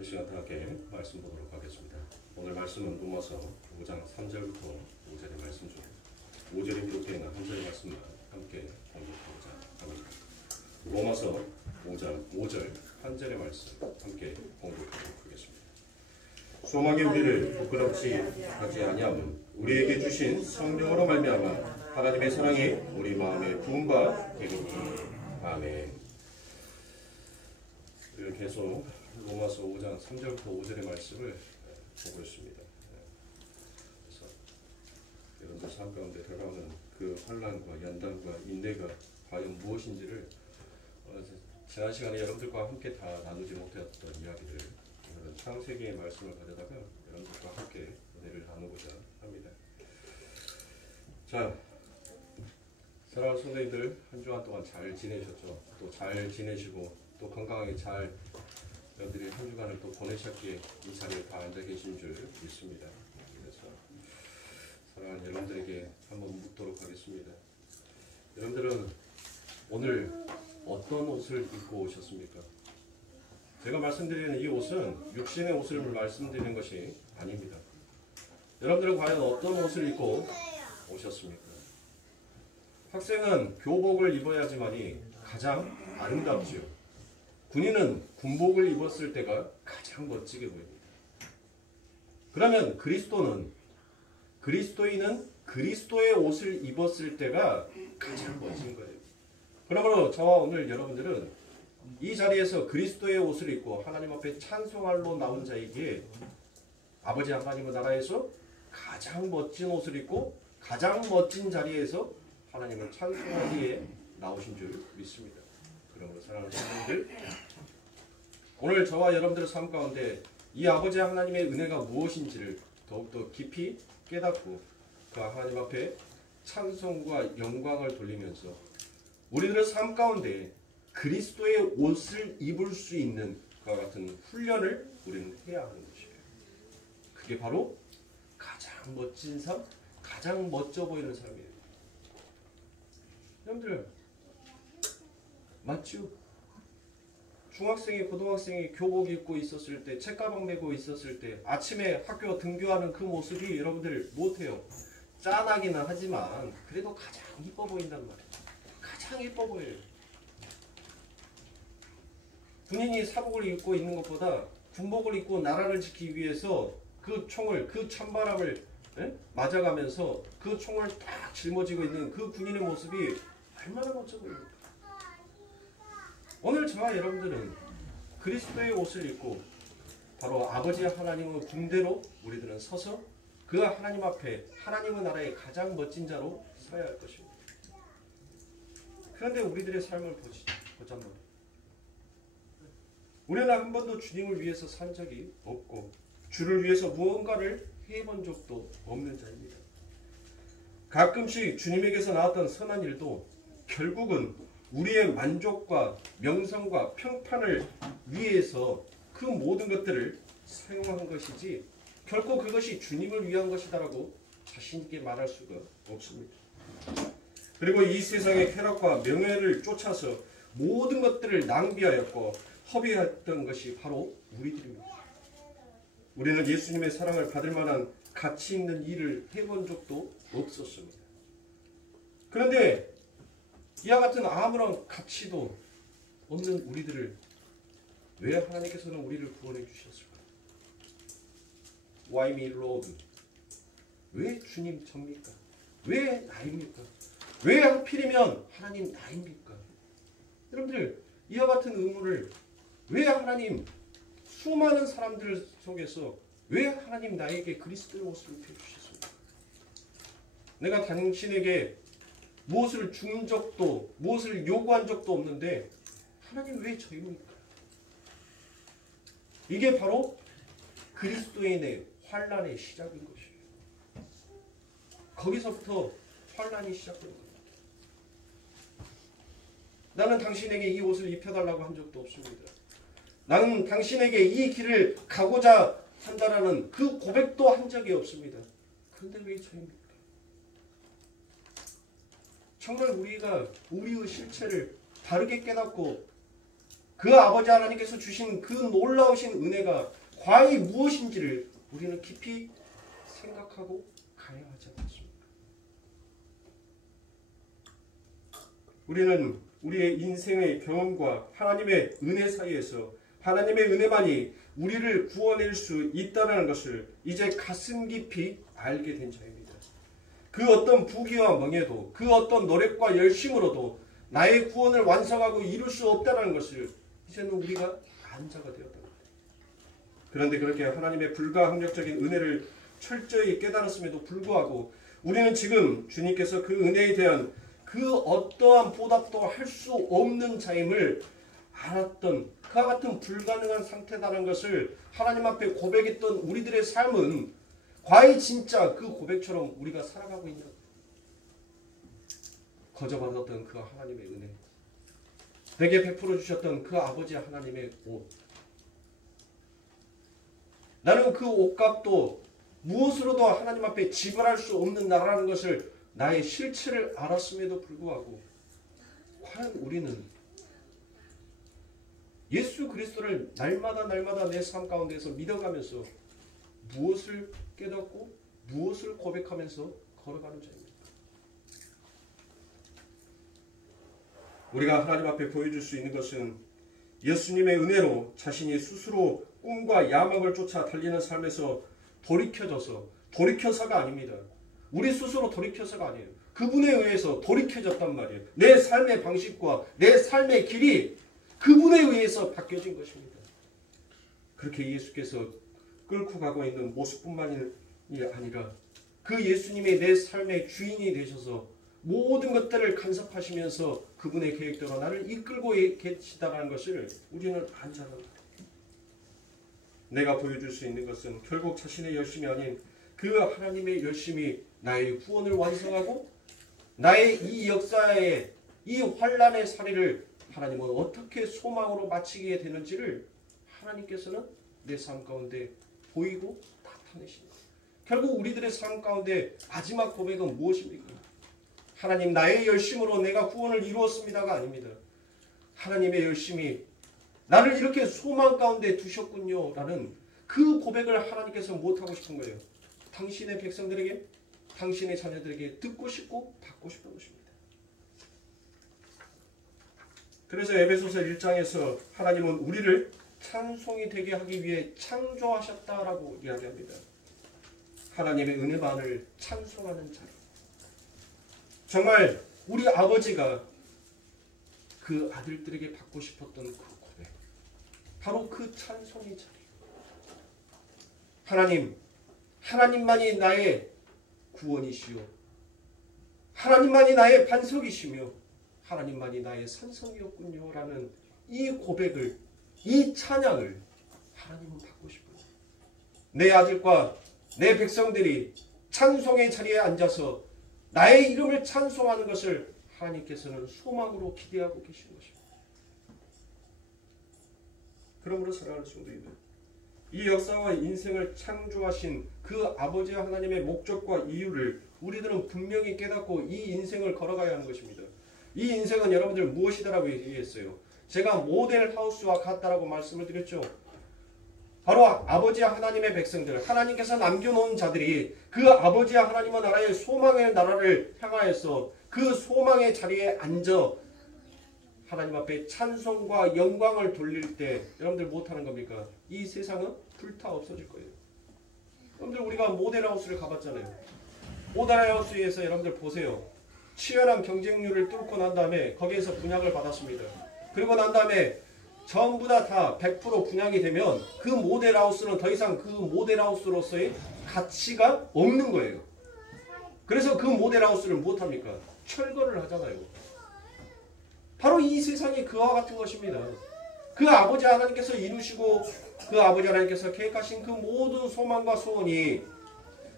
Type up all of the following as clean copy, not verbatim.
이 시간 함께 말씀 보도록 하겠습니다. 오늘 말씀은 로마서 5장 3절부터 5절의 말씀 중 5절에 기록되어 있는 한 절의 말씀만 함께 공독하고자 합니다. 로마서 5장 5절 한 절의 말씀 함께 공독하도록 하겠습니다. 소망이 우리를 부끄럽지 하지 아니함은 우리에게 주신 성령으로 말미암아 하나님의 사랑이 우리 마음에 부은 바 되리니. 아멘. 계속 로마서 5장 3절부터 5절의 말씀을 보고 있습니다. 그래서 여러분들 삶 가운데 다가오는 그 환난과 연단과 인내가 과연 무엇인지를 지난 시간에 여러분들과 함께 다 나누지 못했던 이야기들을 오늘은 창세기의 말씀을 가져다가 여러분들과 함께 은혜를 나누고자 합니다. 자, 사랑하는 성도님들, 한 주간 동안 잘 지내셨죠? 또 잘 지내시고 또 건강하게 잘 여러분들이 한 주간을 또 보내셨기에 이 자리에 다 앉아 계신 줄 믿습니다. 그래서 사랑하는 여러분들에게 한번 묻도록 하겠습니다. 여러분들은 오늘 어떤 옷을 입고 오셨습니까? 제가 말씀드리는 이 옷은 육신의 옷을 말씀드리는 것이 아닙니다. 여러분들은 과연 어떤 옷을 입고 오셨습니까? 학생은 교복을 입어야지만이 가장 아름답지요. 군인은 군복을 입었을 때가 가장 멋지게 보입니다. 그러면 그리스도인은 그리스도의 옷을 입었을 때가 가장 멋진 거예요. 그러므로 저와 오늘 여러분들은 이 자리에서 그리스도의 옷을 입고 하나님 앞에 찬송할로 나온 자에게 아버지 하나님의 나라에서 가장 멋진 옷을 입고 가장 멋진 자리에서 하나님을 찬송하기에 나오신 줄 믿습니다. 그러므로 사랑하는 성도님들, 오늘 저와 여러분들의 삶 가운데 이 아버지 하나님의 은혜가 무엇인지를 더욱더 깊이 깨닫고 그 하나님 앞에 찬송과 영광을 돌리면서 우리들의 삶 가운데 그리스도의 옷을 입을 수 있는 그와 같은 훈련을 우리는 해야 하는 것이에요. 그게 바로 가장 멋진 삶, 가장 멋져 보이는 삶이에요. 여러분들 맞죠? 중학생이 고등학생이 교복 입고 있었을 때, 책가방 메고 있었을 때 아침에 학교 등교하는 그 모습이 여러분들 못해요. 짠하기는 하지만 그래도 가장 이뻐 보인단 말이에요. 가장 이뻐 보여요. 군인이 사복을 입고 있는 것보다 군복을 입고 나라를 지키기 위해서 그 총을, 그 찬바람을 맞아가면서 그 총을 딱 짊어지고 있는 그 군인의 모습이 얼마나 멋져 보입니까? 오늘 저와 여러분들은 그리스도의 옷을 입고 바로 아버지 하나님의 군대로 우리들은 서서 그 하나님 앞에 하나님의 나라의 가장 멋진 자로 서야 할 것입니다. 그런데 우리들의 삶을 보자면 우리는 한 번도 주님을 위해서 산 적이 없고 주를 위해서 무언가를 해본 적도 없는 자입니다. 가끔씩 주님에게서 나왔던 선한 일도 결국은 우리의 만족과 명성과 평판을 위해서 그 모든 것들을 사용한 것이지 결코 그것이 주님을 위한 것이다라고 자신 있게 말할 수가 없습니다. 그리고 이 세상의 쾌락과 명예를 쫓아서 모든 것들을 낭비하였고 허비했던 것이 바로 우리들입니다. 우리는 예수님의 사랑을 받을 만한 가치 있는 일을 해본 적도 없었습니다. 그런데 이와 같은 아무런 가치도 없는 우리들을 왜 하나님께서는 우리를 구원해 주셨을까? Why me, Lord? 왜 주님 접니까? 왜 나입니까? 왜 하필이면 하나님 나입니까? 여러분들 이와 같은 의문을 왜 하나님 수많은 사람들 속에서 왜 하나님 나에게 그리스도의 옷을 입혀주셨습니까? 내가 당신에게 무엇을 준 적도 무엇을 요구한 적도 없는데 하나님 왜 저입니까? 이게 바로 그리스도인의 환난의 시작인 것이에요. 거기서부터 환난이 시작됩니다. 나는 당신에게 이 옷을 입혀달라고 한 적도 없습니다. 나는 당신에게 이 길을 가고자 한다라는 그 고백도 한 적이 없습니다. 그런데 왜 저입니까? 정말 우리가 우리의 실체를 바르게 깨닫고 그 아버지 하나님께서 주신 그 놀라우신 은혜가 과히 무엇인지를 우리는 깊이 생각하고 가야 하지 않겠습니까? 우리는 우리의 인생의 경험과 하나님의 은혜 사이에서 하나님의 은혜만이 우리를 구원할 수 있다는 것을 이제 가슴 깊이 알게 된 자입니다. 그 어떤 부귀와 명예도 그 어떤 노력과 열심으로도 나의 구원을 완성하고 이룰 수 없다는 것을 이제는 우리가 안 자가 되었다. 그런데 그렇게 하나님의 불가항력적인 은혜를 철저히 깨달았음에도 불구하고 우리는 지금 주님께서 그 은혜에 대한 그 어떠한 보답도 할 수 없는 자임을 알았던 그와 같은 불가능한 상태다라는 것을 하나님 앞에 고백했던 우리들의 삶은 과연 진짜 그 고백처럼 우리가 살아가고 있냐? 거저받았던 그 하나님의 은혜, 내게 베풀어 주셨던 그 아버지 하나님의 옷, 나는 그 옷값도 무엇으로도 하나님 앞에 지불할 수 없는 나라는 것을 나의 실체를 알았음에도 불구하고 과연 우리는 예수 그리스도를 날마다 내 삶 가운데서 믿어가면서 무엇을 깨닫고 무엇을 고백하면서 걸어가는 자입니다. 우리가 하나님 앞에 보여줄 수 있는 것은 예수님의 은혜로 자신이 스스로 꿈과 야망을 쫓아 달리는 삶에서 돌이켜서가 아닙니다. 우리 스스로 돌이켜서가 아니에요. 그분에 의해서 돌이켜졌단 말이에요. 내 삶의 방식과 내 삶의 길이 그분에 의해서 바뀌어진 것입니다. 그렇게 예수께서 끌고 가고 있는 모습뿐만이 아니라 그 예수님이 내 삶의 주인이 되셔서 모든 것들을 간섭하시면서 그분의 계획대로 나를 이끌고 계시다는 것을 우리는 안잖아요. 내가 보여줄 수 있는 것은 결국 자신의 열심이 아닌 그 하나님의 열심이 나의 구원을 완성하고 나의 이 역사의 이 환란의 사리를 하나님은 어떻게 소망으로 마치게 되는지를 하나님께서는 내 삶 가운데 보이고 나타내십니다. 결국 우리들의 삶 가운데 마지막 고백은 무엇입니까? 하나님 나의 열심으로 내가 구원을 이루었습니다가 아닙니다. 하나님의 열심이 나를 이렇게 소망 가운데 두셨군요 라는 그 고백을 하나님께서 못하고 싶은 거예요. 당신의 백성들에게 당신의 자녀들에게 듣고 싶고 받고 싶은 것입니다. 그래서 에베소서 1장에서 하나님은 우리를 찬송이 되게 하기 위해 창조하셨다라고 이야기합니다. 하나님의 은혜만을 찬송하는 자리. 정말 우리 아버지가 그 아들들에게 받고 싶었던 그 고백, 바로 그 찬송의 자리. 하나님만이 나의 구원이시오. 하나님만이 나의 반석이시며 하나님만이 나의 산성이었군요 라는 이 고백을, 이 찬양을 하나님은 받고 싶어요. 내 아들과 내 백성들이 찬송의 자리에 앉아서 나의 이름을 찬송하는 것을 하나님께서는 소망으로 기대하고 계시는 것입니다. 그러므로 사랑하는 성도님들, 이 역사와 인생을 창조하신 그 아버지 하나님의 목적과 이유를 우리들은 분명히 깨닫고 이 인생을 걸어가야 하는 것입니다. 이 인생은 여러분들 무엇이다라고 얘기했어요? 제가 모델 하우스와 같다라고 말씀을 드렸죠. 바로 아버지 하나님의 백성들, 하나님께서 남겨놓은 자들이 그 아버지 하나님의 나라의 소망의 나라를 향하여서 그 소망의 자리에 앉아 하나님 앞에 찬송과 영광을 돌릴 때 여러분들 못하는 겁니까? 이 세상은 불타 없어질 거예요. 여러분들 우리가 모델하우스를 가봤잖아요. 모델하우스에서 여러분들 보세요. 치열한 경쟁률을 뚫고 난 다음에 거기에서 분양을 받았습니다. 그리고 난 다음에 전부 다 100% 분양이 되면 그 모델하우스는 더 이상 그 모델하우스로서의 가치가 없는 거예요. 그래서 그 모델하우스를 못합니까? 철거를 하잖아요. 바로 이 세상이 그와 같은 것입니다. 그 아버지 하나님께서 이루시고 그 아버지 하나님께서 계획하신 그 모든 소망과 소원이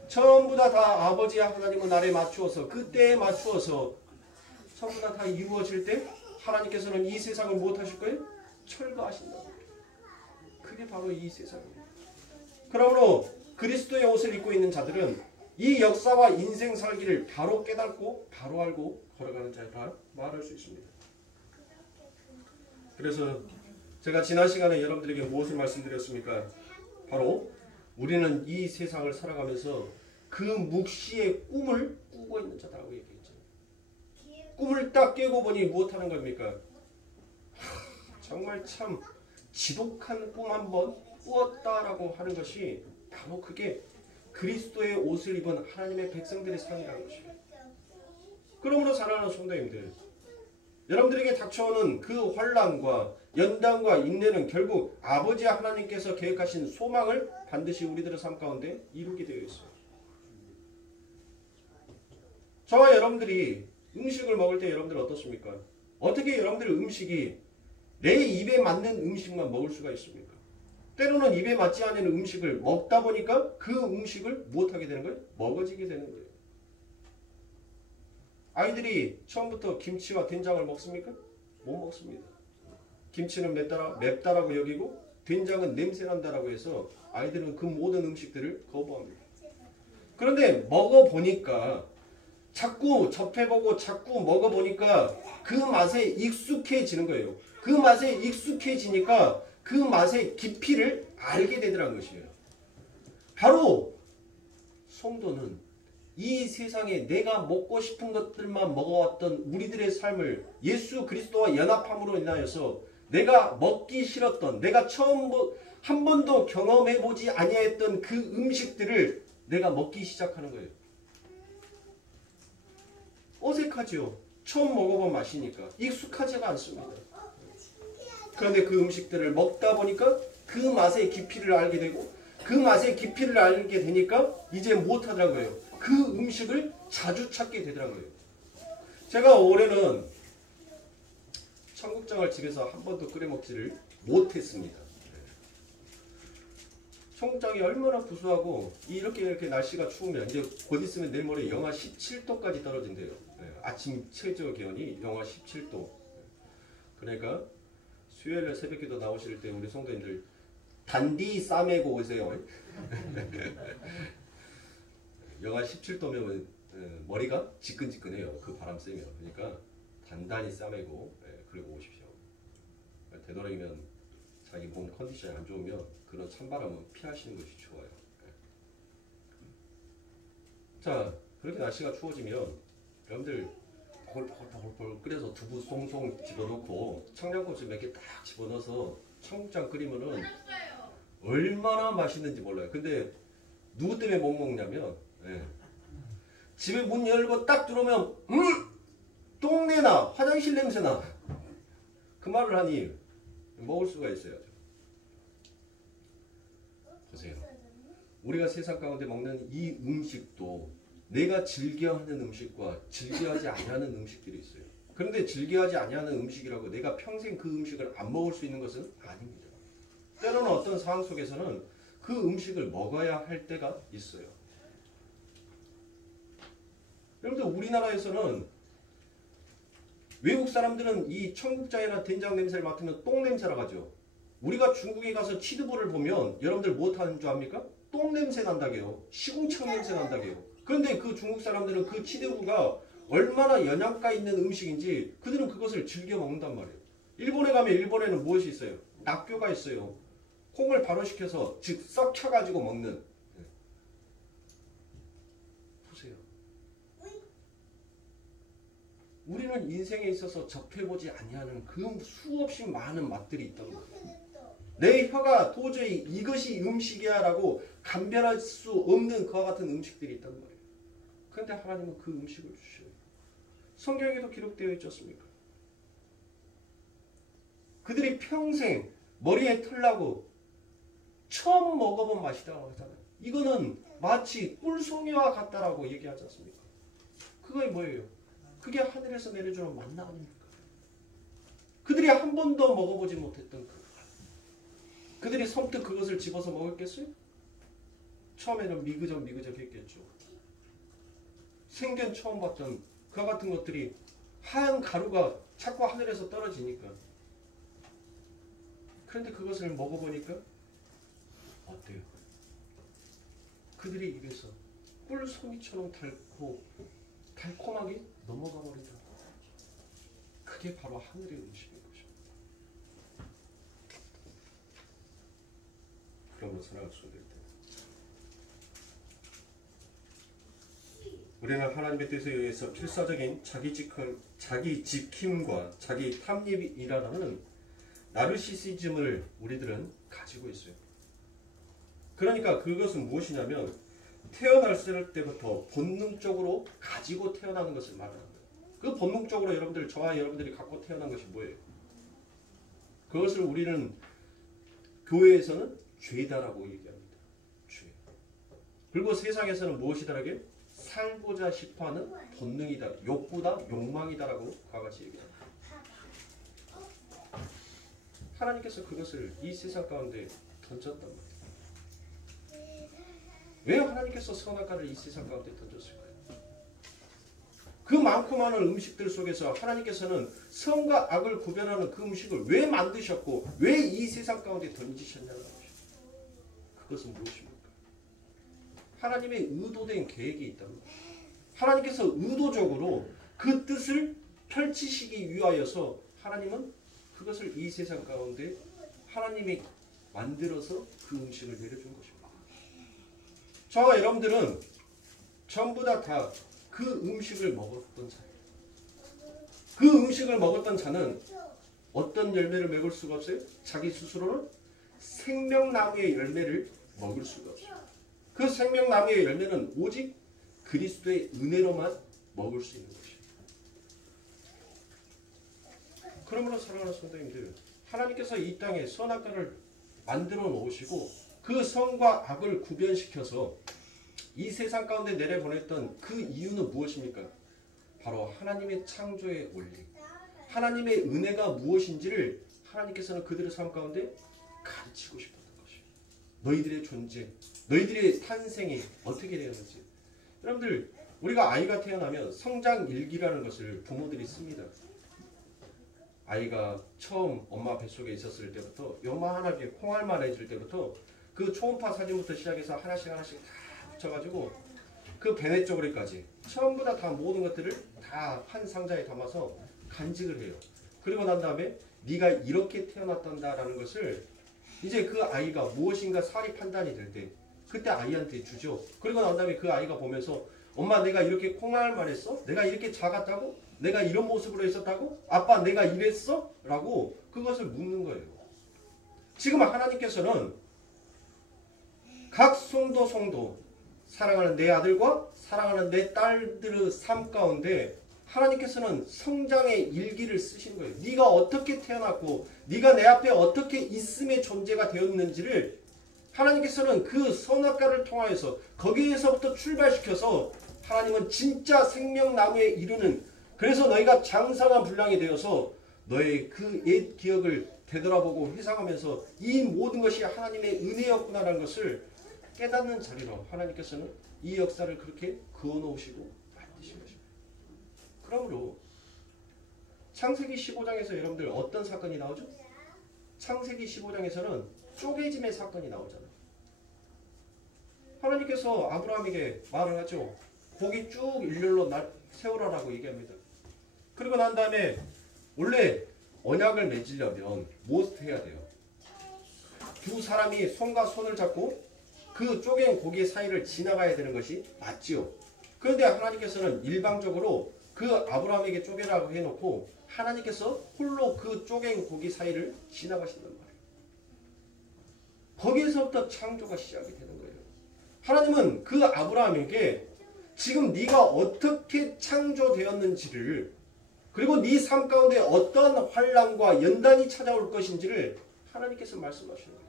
전부 다 아버지 하나님의 날에 맞추어서 그때에 맞추어서 전부 다 이루어질 때 하나님께서는 이 세상을 무엇하실 거예요? 철거하신다. 그게 바로 이 세상입니다. 그러므로 그리스도의 옷을 입고 있는 자들은 이 역사와 인생 살기를 바로 깨닫고 바로 알고 걸어가는 자라 말할 수 있습니다. 그래서 제가 지난 시간에 여러분들에게 무엇을 말씀드렸습니까? 바로 우리는 이 세상을 살아가면서 그 묵시의 꿈을 꾸고 있는 자다라고 얘기했죠. 꿈을 딱 깨고 보니 무엇하는 겁니까? 정말 참 지독한 꿈 한번 꾸었다라고 하는 것이 바로 그게 그리스도의 옷을 입은 하나님의 백성들의 삶이라는 것입니다. 그러므로 사랑하는 성도님들, 여러분들에게 닥쳐오는 그 환난과 연단과 인내는 결국 아버지 하나님께서 계획하신 소망을 반드시 우리들의 삶 가운데 이루게 되어 있어요. 저와 여러분들이 음식을 먹을 때 여러분들 어떻습니까? 어떻게 여러분들 음식이 내 입에 맞는 음식만 먹을 수가 있습니까? 때로는 입에 맞지 않는 음식을 먹다 보니까 그 음식을 무엇하게 되는 거예요? 먹어지게 되는 거예요. 아이들이 처음부터 김치와 된장을 먹습니까? 못 먹습니다. 김치는 맵다라고 여기고 된장은 냄새난다라고 해서 아이들은 그 모든 음식들을 거부합니다. 그런데 먹어보니까 자꾸 접해보고 자꾸 먹어보니까 그 맛에 익숙해지는 거예요. 그 맛에 익숙해지니까 그 맛의 깊이를 알게 되더라는 것이에요. 바로 성도는 이 세상에 내가 먹고 싶은 것들만 먹어왔던 우리들의 삶을 예수 그리스도와 연합함으로 인하여서 내가 먹기 싫었던, 내가 한 번도 경험해보지 아니했던 그 음식들을 내가 먹기 시작하는 거예요. 어색하죠. 처음 먹어본 맛이니까 익숙하지가 않습니다. 그런데 그 음식들을 먹다 보니까 그 맛의 깊이를 알게 되고 그 맛의 깊이를 알게 되니까 이제 무엇하더라고요? 그 음식을 자주 찾게 되더라고요. 제가 올해는 청국장을 집에서 한 번도 끓여 먹지를 못했습니다. 청국장이 얼마나 구수하고 이렇게 날씨가 추우면 이제 곧 있으면 내일 모레 영하 17도까지 떨어진대요. 아침 최저 기온이 영하 17도. 그러니까 수요일에 새벽기도 나오실 때 우리 성도님들 단디 싸매고 오세요. 영하 17도면 머리가 지끈지끈해요. 그 바람 쐬면. 그러니까 단단히 싸매고 그리고 오십시오. 되도록이면 자기 몸 컨디션이 안 좋으면 그런 찬바람은 피하시는 것이 좋아요. 자, 그렇게 날씨가 추워지면 여러분들 보글보글 끓여서 두부 송송 집어넣고 청양고추 몇 개 딱 집어넣어서 청국장 끓이면은 얼마나 맛있는지 몰라요. 근데 누구 때문에 못 먹냐면 집에 문 열고 딱 들어오면 똥내나 화장실 냄새나 그 말을 하니 먹을 수가 있어야죠. 보세요. 우리가 세상 가운데 먹는 이 음식도 내가 즐겨하는 음식과 즐겨하지 아니하는 음식들이 있어요. 그런데 즐겨하지 아니하는 음식이라고 내가 평생 그 음식을 안 먹을 수 있는 것은 아닙니다. 때로는 어떤 상황 속에서는 그 음식을 먹어야 할 때가 있어요. 여러분들 우리나라에서는 외국 사람들은 이 청국장이나 된장 냄새를 맡으면 똥 냄새라고 하죠. 우리가 중국에 가서 치드볼을 보면 여러분들 무엇하는 줄 압니까? 똥 냄새 난다게요. 시궁창 냄새 난다게요. 그런데 그 중국 사람들은 그 치드볼가 얼마나 영양가 있는 음식인지 그들은 그것을 즐겨 먹는단 말이에요. 일본에 가면 일본에는 무엇이 있어요? 낙교가 있어요. 콩을 발효시켜서 즉 썩혀가지고 먹는. 보세요. 우리는 인생에 있어서 접해보지 아니하는 그 수없이 많은 맛들이 있단 말이에요. 내 혀가 도저히 이것이 음식이야 라고 감별할 수 없는 그와 같은 음식들이 있단 말이에요. 그런데 하나님은 그 음식을 주셔요. 성경에도 기록되어 있지 않습니까? 그들이 평생 머리에 털나고 처음 먹어본 맛이라고 하잖아요. 이거는 마치 꿀송이와 같다라고 얘기하지 않습니까? 그게 뭐예요? 그게 하늘에서 내려주는 만나 아닙니까? 그들이 한 번도 먹어보지 못했던 그들이 선뜻 그것을 집어서 먹었겠어요? 처음에는 미그적 했겠죠. 생전 처음 봤던 그와 같은 것들이 하얀 가루가 자꾸 하늘에서 떨어지니까. 그런데 그것을 먹어보니까 어때요? 그들의 입에서 꿀송이처럼 달콤하게 넘어가 버리다. 그게 바로 하늘의 음식인 것입니다. 그러므로 사랑하는 성도님들, 우리는 하나님의 뜻에 의해서 필사적인 자기 지킴과 자기 탐닉이라는 나르시시즘을 우리들은 가지고 있어요. 그러니까 그것은 무엇이냐면 태어났을 때부터 본능적으로 가지고 태어나는 것을 말하는 거예요. 그 본능적으로 여러분들, 저와 여러분들이 갖고 태어난 것이 뭐예요? 그것을 우리는 교회에서는 죄다라고 얘기합니다. 죄. 그리고 세상에서는 무엇이다라고요? 살고자 싶어하는 본능이다, 욕구다, 욕망이다라고 그와 같이 얘기합니다. 하나님께서 그것을 이 세상 가운데 던졌단 말이에요. 왜 하나님께서 선악과를 이 세상 가운데 던졌을까요? 그 많고 많은 음식들 속에서 하나님께서는 선과 악을 구별하는 그 음식을 왜 만드셨고 왜 이 세상 가운데 던지셨냐는 것이죠. 그것은 무엇입니까? 하나님의 의도된 계획이 있답니다. 하나님께서 의도적으로 그 뜻을 펼치시기 위하여서 하나님은 그것을 이 세상 가운데 하나님이 만들어서 그 음식을 내려준 것입니다. 저와 여러분들은 전부 다 그 음식을 먹었던 자예요. 그 음식을 먹었던 자는 어떤 열매를 먹을 수가 없어요? 자기 스스로는 생명나무의 열매를 먹을 수가 없어요. 그 생명나무의 열매는 오직 그리스도의 은혜로만 먹을 수 있는 것입니다. 그러므로 사랑하는 성도님들, 하나님께서 이 땅에 선악과를 만들어 놓으시고 그 선과 악을 구별시켜서 이 세상 가운데 내려보냈던 그 이유는 무엇입니까? 바로 하나님의 창조의 원리, 하나님의 은혜가 무엇인지를 하나님께서는 그들의 삶 가운데 가르치고 싶었던 것이에요. 너희들의 존재, 너희들의 탄생이 어떻게 되었는지. 여러분들, 우리가 아이가 태어나면 성장일기라는 것을 부모들이 씁니다. 아이가 처음 엄마 뱃속에 있었을 때부터 요만하게 콩알만해질 때부터 그 초음파 사진부터 시작해서 하나씩 다 붙여가지고 그 배내 쪼그리까지 전부 다 모든 것들을 다 한 상자에 담아서 간직을 해요. 그리고 난 다음에 네가 이렇게 태어났단다라는 것을 이제 그 아이가 무엇인가 사리 판단이 될 때 그때 아이한테 주죠. 그리고 난 다음에 그 아이가 보면서 엄마 내가 이렇게 콩알만 했어? 내가 이렇게 작았다고? 내가 이런 모습으로 있었다고? 아빠 내가 이랬어? 라고 그것을 묻는 거예요. 지금 하나님께서는 각 성도 사랑하는 내 아들과 사랑하는 내 딸들의 삶 가운데 하나님께서는 성장의 일기를 쓰신 거예요. 네가 어떻게 태어났고 네가 내 앞에 어떻게 있음의 존재가 되었는지를 하나님께서는 그 선악과를 통하여서 거기에서부터 출발시켜서 하나님은 진짜 생명나무에 이르는, 그래서 너희가 장성한 분량이 되어서 너의 그 옛 기억을 되돌아보고 회상하면서 이 모든 것이 하나님의 은혜였구나라는 것을 깨닫는 자리로 하나님께서는 이 역사를 그렇게 그어놓으시고 만드신 것입니다. 그러므로 창세기 15장에서 여러분들 어떤 사건이 나오죠? 창세기 15장에서는 쪼개짐의 사건이 나오잖아요. 하나님께서 아브라함에게 말을 하죠. 고기 쭉 일렬로 세우라라고 얘기합니다. 그리고 난 다음에 원래 언약을 맺으려면 무엇을 해야 돼요? 두 사람이 손과 손을 잡고 그 쪼갠 고기 사이를 지나가야 되는 것이 맞지요. 그런데 하나님께서는 일방적으로 그 아브라함에게 쪼개라고 해놓고 하나님께서 홀로 그 쪼갠 고기 사이를 지나가신단 말이에요. 거기에서부터 창조가 시작이 되는 거예요. 하나님은 그 아브라함에게 지금 네가 어떻게 창조되었는지를, 그리고 네 삶 가운데 어떤 환난과 연단이 찾아올 것인지를 하나님께서 말씀하시는 거예요.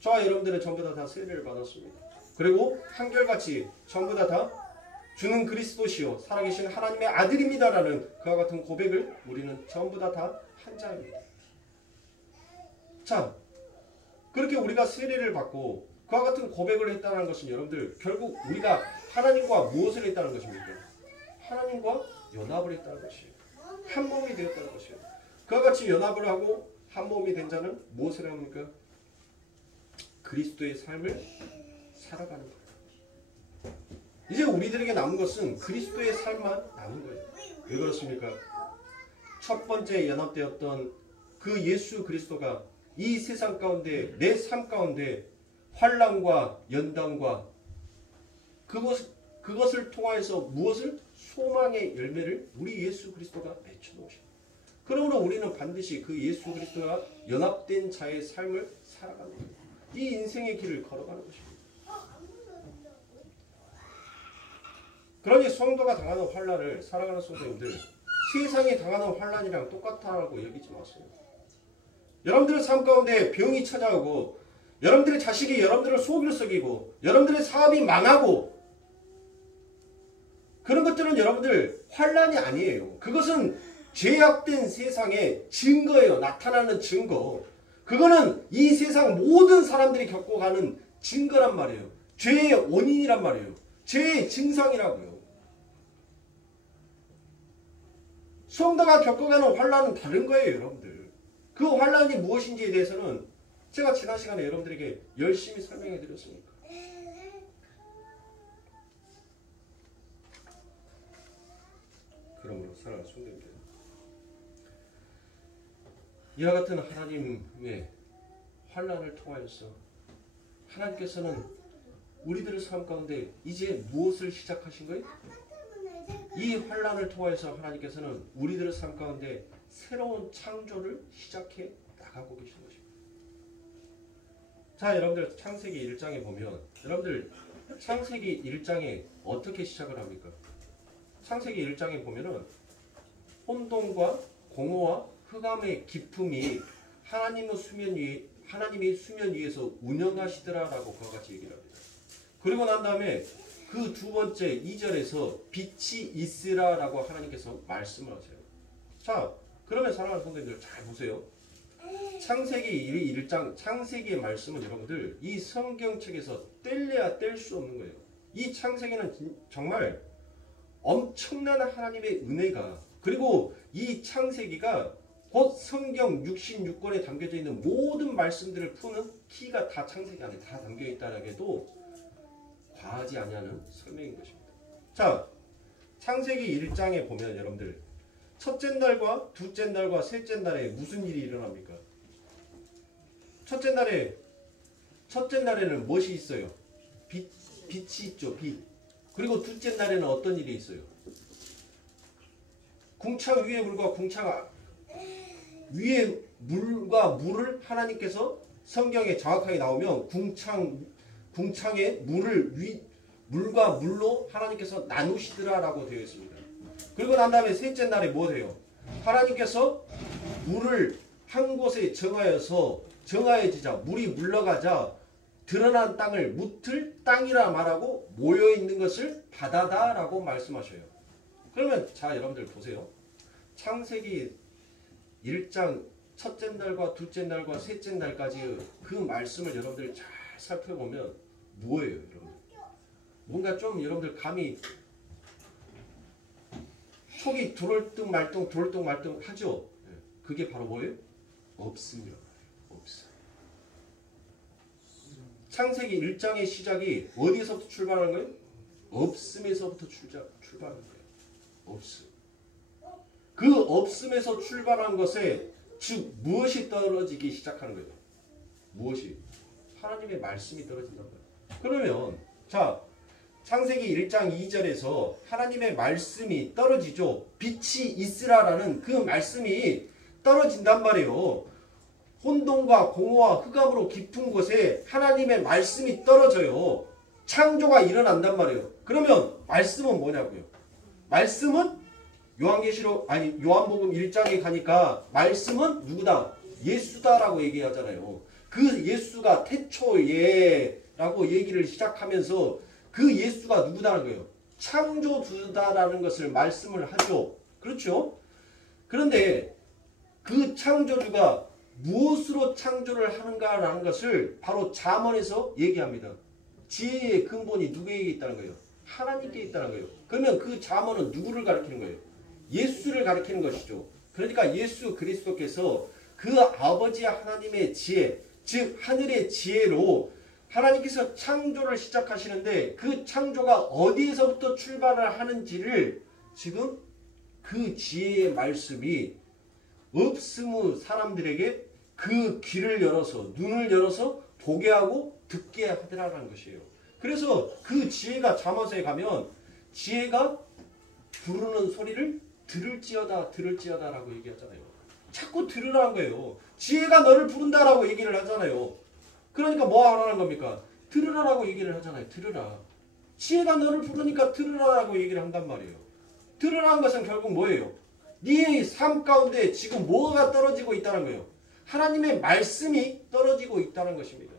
저와 여러분들은 전부 다 세례를 받았습니다. 그리고 한결같이 전부 다 주는 그리스도시요 살아계신 하나님의 아들입니다라는 그와 같은 고백을 우리는 전부 다 한 자입니다. 자, 그렇게 우리가 세례를 받고 그와 같은 고백을 했다는 것은 여러분들 결국 우리가 하나님과 무엇을 했다는 것입니까? 하나님과 연합을 했다는 것이에요. 한 몸이 되었다는 것이에요. 그와 같이 연합을 하고 한 몸이 된 자는 무엇을 합니까? 그리스도의 삶을 살아가는 거예요. 이제 우리들에게 남은 것은 그리스도의 삶만 남은 거예요. 왜 그렇습니까? 첫 번째 연합되었던 그 예수 그리스도가 이 세상 가운데 내 삶 가운데 환난과 연단과 그것을 통하여서 무엇을? 소망의 열매를 우리 예수 그리스도가 맺혀놓으십니다. 그러므로 우리는 반드시 그 예수 그리스도와 연합된 자의 삶을 살아가는 거예요. 이 인생의 길을 걸어가는 것입니다. 그러니 성도가 당하는 환난을 살아가는 성도님들, 세상이 당하는 환난이랑 똑같다고 여기지 마세요. 여러분들의 삶 가운데 병이 찾아오고, 여러분들의 자식이 여러분들을 속이로 썩이고, 여러분들의 사업이 망하고, 그런 것들은 여러분들 환난이 아니에요. 그것은 죄악된 세상의 증거예요. 나타나는 증거. 그거는 이 세상 모든 사람들이 겪어가는 증거란 말이에요. 죄의 원인이란 말이에요. 죄의 증상이라고요. 성도가 겪어가는 환난은 다른 거예요, 여러분들. 그 환난이 무엇인지에 대해서는 제가 지난 시간에 여러분들에게 열심히 설명해 드렸으니까. 그러므로 사랑하는 성도님들, 이와 같은 하나님의 환난을 통하여서 하나님께서는 우리들의 삶 가운데 이제 무엇을 시작하신 거예요? 이 환난을 통하여서 하나님께서는 우리들의 삶 가운데 새로운 창조를 시작해 나가고 계신 것입니다. 자, 여러분들 창세기 1장에 보면, 여러분들 창세기 1장에 어떻게 시작을 합니까? 창세기 1장에 보면은 혼돈과 공허와 흑암의 기품이 하나님이 수면 위에서 운영하시더라라고 그와 같이 얘기를 합니다. 그리고 난 다음에 그 두 번째 2절에서 빛이 있으라라고 하나님께서 말씀을 하세요. 자, 그러면 사랑하는 성도님들 잘 보세요. 창세기 1장 창세기의 말씀은 여러분들 이 성경책에서 뗄래야 뗄 수 없는 거예요. 이 창세기는 정말 엄청난 하나님의 은혜가, 그리고 이 창세기가 곧 성경 66권에 담겨져 있는 모든 말씀들을 푸는 키가 다 창세기 안에 다 담겨 있다는 게도 과하지 아니하는 설명인 것입니다. 자, 창세기 1장에 보면 여러분들 첫째 날과 둘째 날과 셋째 날에 무슨 일이 일어납니까? 첫째 날에는 무엇이 있어요? 빛이 있죠. 빛. 그리고 둘째 날에는 어떤 일이 있어요? 궁창 위에 물과 궁창 위에 물과 물을 하나님께서 성경에 정확하게 나오면 궁창에 물과 물로 하나님께서 나누시더라라고 되어 있습니다. 그리고 난 다음에 셋째 날에 뭐 해요? 하나님께서 물을 한 곳에 정하여지자 물이 물러가자 드러난 땅을 묻을 땅이라 말하고 모여있는 것을 바다다라고 말씀하셔요. 그러면 자, 여러분들 보세요. 창세기 1장 첫째 날과 둘째 날과 셋째 날까지 그 말씀을 여러분들 잘 살펴보면 뭐예요, 여러분들? 뭔가 좀 여러분들 감이 촉이 들어올등 말등 하죠? 그게 바로 뭐예요? 없습니다. 없어. 창세기 1장의 시작이 어디에서부터 출발하는 거예요? 없음에서부터 출발하는 거예요. 없음. 그 없음에서 출발한 것에 즉 무엇이 떨어지기 시작하는 거예요? 무엇이? 하나님의 말씀이 떨어진단 말이에요. 그러면 자, 창세기 1장 2절에서 하나님의 말씀이 떨어지죠. 빛이 있으라라는 그 말씀이 떨어진단 말이에요. 혼돈과 공허와 흑암으로 깊은 곳에 하나님의 말씀이 떨어져요. 창조가 일어난단 말이에요. 그러면 말씀은 뭐냐고요? 말씀은 요한복음 1장에 가니까 말씀은 누구다? 예수다라고 얘기하잖아요. 그 예수가 태초에라고 얘기를 시작하면서 그 예수가 누구다는 거예요? 창조주다라는 것을 말씀을 하죠. 그렇죠? 그런데 그 창조주가 무엇으로 창조를 하는가라는 것을 바로 잠언에서 얘기합니다. 지혜의 근본이 누구에게 있다는 거예요? 하나님께 있다는 거예요. 그러면 그 잠언은 누구를 가리키는 거예요? 예수를 가리키는 것이죠. 그러니까 예수 그리스도께서 그 아버지 하나님의 지혜, 즉 하늘의 지혜로 하나님께서 창조를 시작하시는데 그 창조가 어디에서부터 출발을 하는지를 지금 그 지혜의 말씀이 없음의 사람들에게 그 귀를 열어서 눈을 열어서 보게 하고 듣게 하더라라는 것이에요. 그래서 그 지혜가 잠언서에 가면 지혜가 부르는 소리를 들을지어다 들을지어다라고 얘기하잖아요. 자꾸 들으라는 거예요. 지혜가 너를 부른다라고 얘기를 하잖아요. 그러니까 뭐 하라는 겁니까? 들으라라고 얘기를 하잖아요. 들으라. 지혜가 너를 부르니까 들으라라고 얘기를 한단 말이에요. 들으라는 것은 결국 뭐예요? 네 삶 가운데 지금 뭐가 떨어지고 있다는 거예요? 하나님의 말씀이 떨어지고 있다는 것입니다.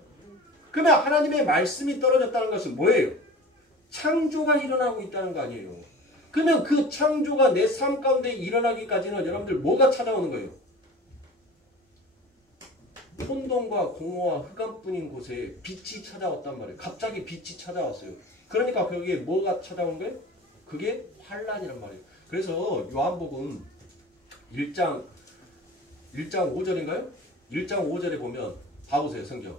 그러면 하나님의 말씀이 떨어졌다는 것은 뭐예요? 창조가 일어나고 있다는 거 아니에요. 그러면 그 창조가 내 삶 가운데 일어나기까지는 여러분들 뭐가 찾아오는 거예요? 혼돈과 공허와 흑암뿐인 곳에 빛이 찾아왔단 말이에요. 갑자기 빛이 찾아왔어요. 그러니까 거기에 뭐가 찾아온 거예요? 그게 환란이란 말이에요. 그래서 요한복음 1장 5절인가요? 1장 5절에 보면 봐보세요. 성경.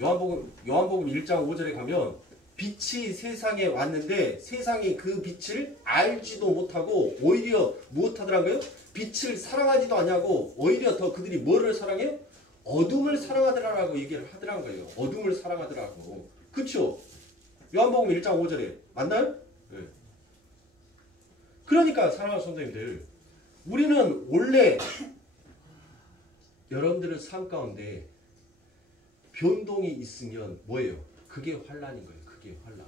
요한복음 1장 5절에 가면 빛이 세상에 왔는데 세상이 그 빛을 알지도 못하고 오히려 무엇하더라고요? 빛을 사랑하지도 않냐고 오히려 더 그들이 뭐를 사랑해요? 어둠을 사랑하더라라고 얘기를 하더란 거예요. 어둠을 사랑하더라고. 그렇죠? 요한복음 1장 5절에 맞나요? 네. 그러니까 사랑하는 선생님들 우리는 원래 여러분들의 삶 가운데 변동이 있으면 뭐예요? 그게 환란인 거예요. 그게 환란.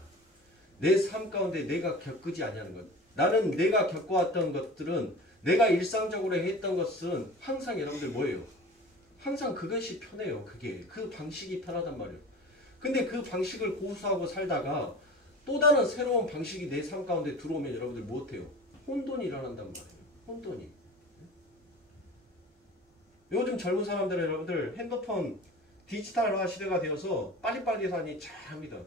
내 삶 가운데 내가 겪지 아니하는 것. 나는 내가 겪어왔던 것들은 내가 일상적으로 했던 것은 항상 여러분들 뭐예요? 항상 그것이 편해요. 그게 그 방식이 편하단 말이에요. 근데 그 방식을 고수하고 살다가 또 다른 새로운 방식이 내 삶 가운데 들어오면 여러분들 못해요. 혼돈이 일어난단 말이에요. 혼돈이. 요즘 젊은 사람들은 여러분들 핸드폰 디지털화 시대가 되어서 빨리빨리 사니 잘합니다.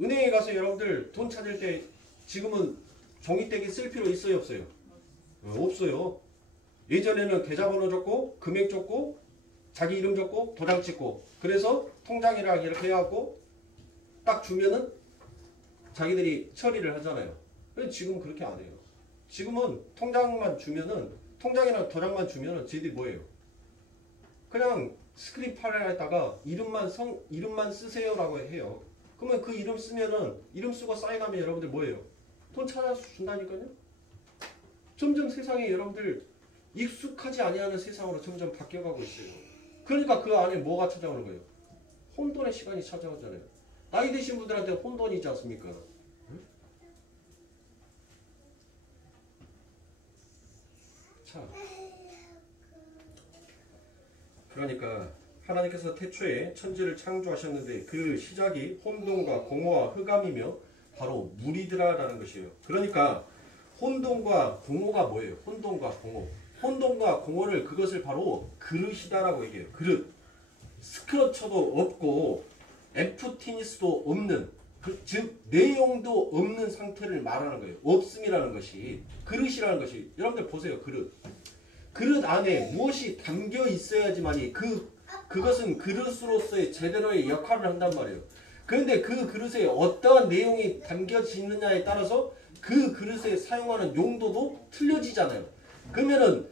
은행에 가서 여러분들 돈 찾을 때 지금은 종이떼기 쓸 필요 있어요? 없어요? 없어요. 예전에는 계좌번호 적고 금액 적고 자기 이름 적고 도장 찍고 그래서 통장이랑 이렇게 해갖고 딱 주면은 자기들이 처리를 하잖아요. 근데 지금은 그렇게 안 해요. 지금은 통장만 주면은 통장이랑 도장만 주면은 쟤들이 뭐예요? 그냥 스크린 팔에다가 이름만 쓰세요라고 해요. 그러면 그 이름 쓰면은 이름 쓰고 사인하면 여러분들 뭐예요? 돈 찾아서 준다니까요. 점점 세상에 여러분들 익숙하지 아니하는 세상으로 점점 바뀌어가고 있어요. 그러니까 그 안에 뭐가 찾아오는 거예요? 혼돈의 시간이 찾아오잖아요. 나이 드신 분들한테 혼돈이지 않습니까? 응? 자, 그러니까 하나님께서 태초에 천지를 창조하셨는데 그 시작이 혼돈과 공허와 흑암이며 바로 물이더라라는 것이에요. 그러니까 혼돈과 공허가 뭐예요? 혼돈과 공허. 혼돈과 공허를 그것을 바로 그릇이다라고 얘기해요. 그릇. 스크러처도 없고 엠프티니스도 없는 즉 내용도 없는 상태를 말하는 거예요. 없음이라는 것이 그릇이라는 것이 여러분들 보세요. 그릇 안에 무엇이 담겨 있어야지만이 그것은 그릇으로서의 제대로의 역할을 한단 말이에요. 그런데 그 그릇에 어떠한 내용이 담겨지느냐에 따라서 그 그릇에 사용하는 용도도 틀려지잖아요. 그러면은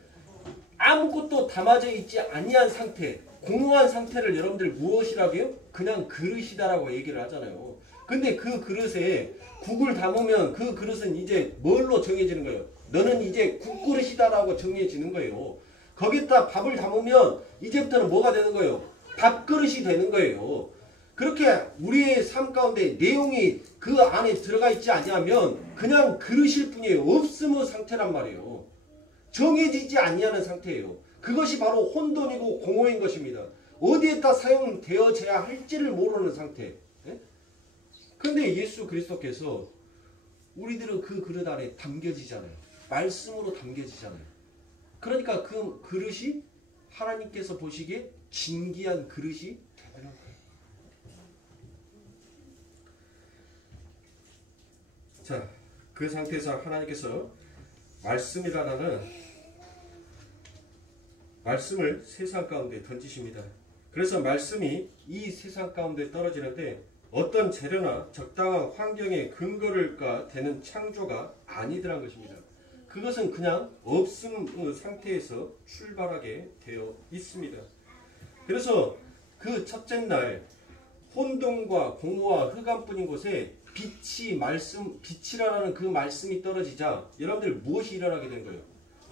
아무것도 담아져 있지 아니한 상태, 공허한 상태를 여러분들 무엇이라고 해요? 그냥 그릇이다라고 얘기를 하잖아요. 근데 그 그릇에 국을 담으면 그 그릇은 이제 뭘로 정해지는 거예요? 너는 이제 국그릇이다라고 정해지는 거예요. 거기다 밥을 담으면 이제부터는 뭐가 되는 거예요? 밥그릇이 되는 거예요. 그렇게 우리의 삶 가운데 내용이 그 안에 들어가 있지 않냐면 그냥 그릇일 뿐이에요. 없음의 상태란 말이에요. 정해지지 아니하는 상태예요. 그것이 바로 혼돈이고 공허인 것입니다. 어디에다 사용되어져야 할지를 모르는 상태. 그런데 예수 그리스도께서 우리들은 그 그릇 안에 담겨지잖아요. 말씀으로 담겨지잖아요. 그러니까 그 그릇이 하나님께서 보시기에 진귀한 그릇이 되는 거예요. 자, 그 상태에서 하나님께서 말씀이라는 말씀을 세상 가운데 던지십니다. 그래서 말씀이 이 세상 가운데 떨어지는데 어떤 재료나 적당한 환경의 근거가 되는 창조가 아니더란 것입니다. 그것은 그냥 없음 상태에서 출발하게 되어 있습니다. 그래서 그 첫째 날 혼돈과 공허와 흑암뿐인 곳에 빛이라는 그 말씀이 떨어지자 여러분들 무엇이 일어나게 된 거예요?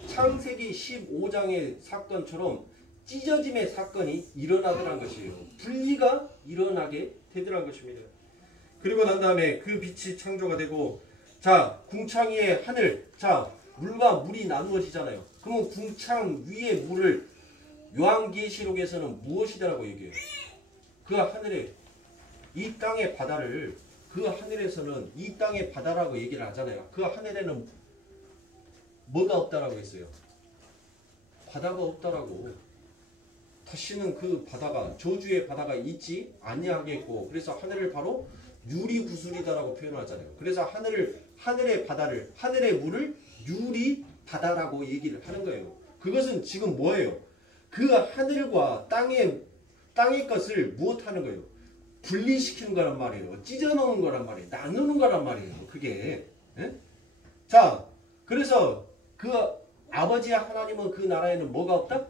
창세기 15장의 사건처럼 찢어짐의 사건이 일어나더란 것이에요. 분리가 일어나게 되더란 것입니다. 그리고 난 다음에 그 빛이 창조가 되고, 자, 궁창 위의 하늘, 자, 물과 물이 나누어지잖아요. 그러면 궁창 위의 물을 요한계시록에서는 무엇이다라고 얘기해요? 그 하늘에, 이 땅의 바다를, 그 하늘에서는 이 땅의 바다라고 얘기를 하잖아요. 그 하늘에는 뭐가 없다라고 했어요? 바다가 없다라고. 다시는 그 바다가, 저주의 바다가 있지 아니하겠고, 그래서 하늘을 바로 유리구슬이다라고 표현하잖아요. 그래서 하늘의 바다를, 하늘의 물을 유리 바다라고 얘기를 하는 거예요. 그것은 지금 뭐예요? 그 하늘과 땅의 것을 무엇하는 거예요? 분리시키는 거란 말이에요. 찢어놓은 거란 말이에요. 나누는 거란 말이에요. 그게. 예? 자, 그래서 그 아버지 하나님은 그 나라에는 뭐가 없다?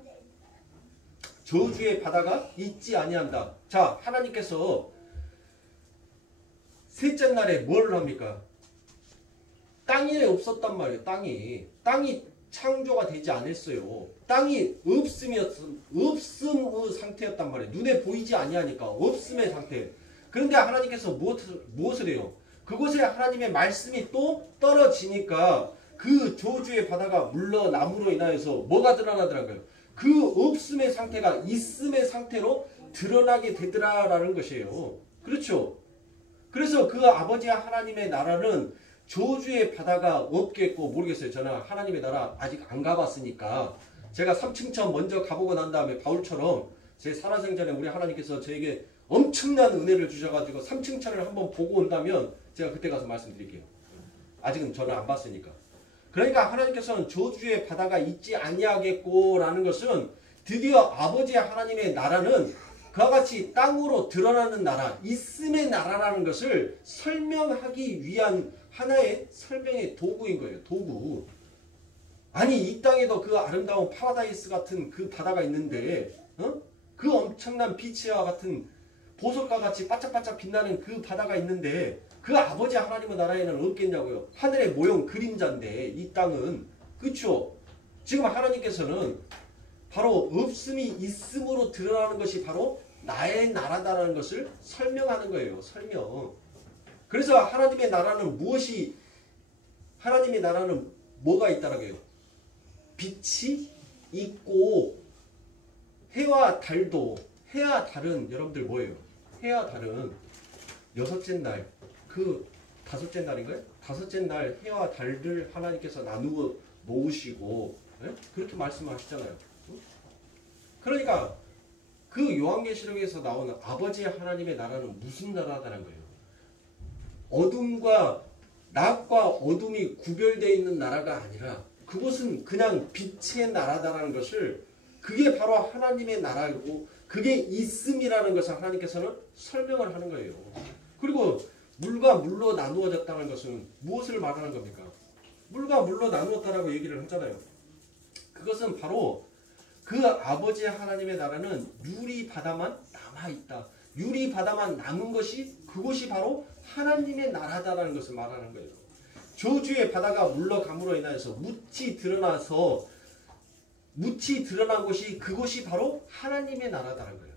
저주의 바다가 있지 아니한다. 자, 하나님께서 셋째 날에 뭘 합니까? 땅이 없었단 말이에요. 땅이 창조가 되지 않았어요. 땅이 없음의 상태였단 말이에요. 눈에 보이지 아니하니까 없음의 상태. 그런데 하나님께서 무엇을 해요? 그곳에 하나님의 말씀이 또 떨어지니까 그 저주의 바다가 물러남으로 인하여서 뭐가 드러나더라고요? 그 없음의 상태가 있음의 상태로 드러나게 되더라라는 것이에요. 그렇죠? 그래서 그 아버지 하나님의 나라는 저주의 바다가 없겠고, 모르겠어요. 저는 하나님의 나라 아직 안 가봤으니까. 제가 3층천 먼저 가보고 난 다음에 바울처럼 제 살아생전에 우리 하나님께서 저에게 엄청난 은혜를 주셔가지고 3층천을 한번 보고 온다면 제가 그때 가서 말씀드릴게요. 아직은 저는 안 봤으니까. 그러니까 하나님께서는 저주의 바다가 있지 아니하겠고 라는 것은 드디어 아버지 하나님의 나라는 그와 같이 땅으로 드러나는 나라, 있음의 나라라는 것을 설명하기 위한 하나의 설명의 도구인 거예요. 도구. 아니, 이 땅에도 그 아름다운 파라다이스 같은 그 바다가 있는데, 그 엄청난 비치와 같은 보석과 같이 반짝반짝 빛나는 그 바다가 있는데 그 아버지 하나님의 나라에는 없겠냐고요. 하늘의 모형 그림자인데 이 땅은. 그렇죠? 지금 하나님께서는 바로 없음이 있음으로 드러나는 것이 바로 나의 나라다라는 것을 설명하는 거예요. 설명. 그래서 하나님의 나라는 하나님의 나라는 뭐가 있다라고 해요? 빛이 있고, 해와 달은 여러분들 뭐예요? 해와 달은 여섯째 날, 그 다섯째 날인가요? 다섯째 날 해와 달을 하나님께서 나누어 놓으시고, 그렇게 말씀하시잖아요. 그러니까 그 요한계시록에서 나오는 아버지 하나님의 나라는 무슨 나라다라는 거예요? 어둠과 낮과 어둠이 구별되어 있는 나라가 아니라 그곳은 그냥 빛의 나라다라는 것을, 그게 바로 하나님의 나라이고 그게 있음이라는 것을 하나님께서는 설명을 하는 거예요. 그리고 물과 물로 나누어졌다는 것은 무엇을 말하는 겁니까? 물과 물로 나누었다라고 얘기를 했잖아요. 그것은 바로 그 아버지 하나님의 나라는 유리 바다만 남아있다. 유리 바다만 남은 것이, 그것이 바로 하나님의 나라다라는 것을 말하는 거예요. 저주의 바다가 물러감으로 인하여서 묻히 드러난 것이, 그것이 바로 하나님의 나라다라는 거예요.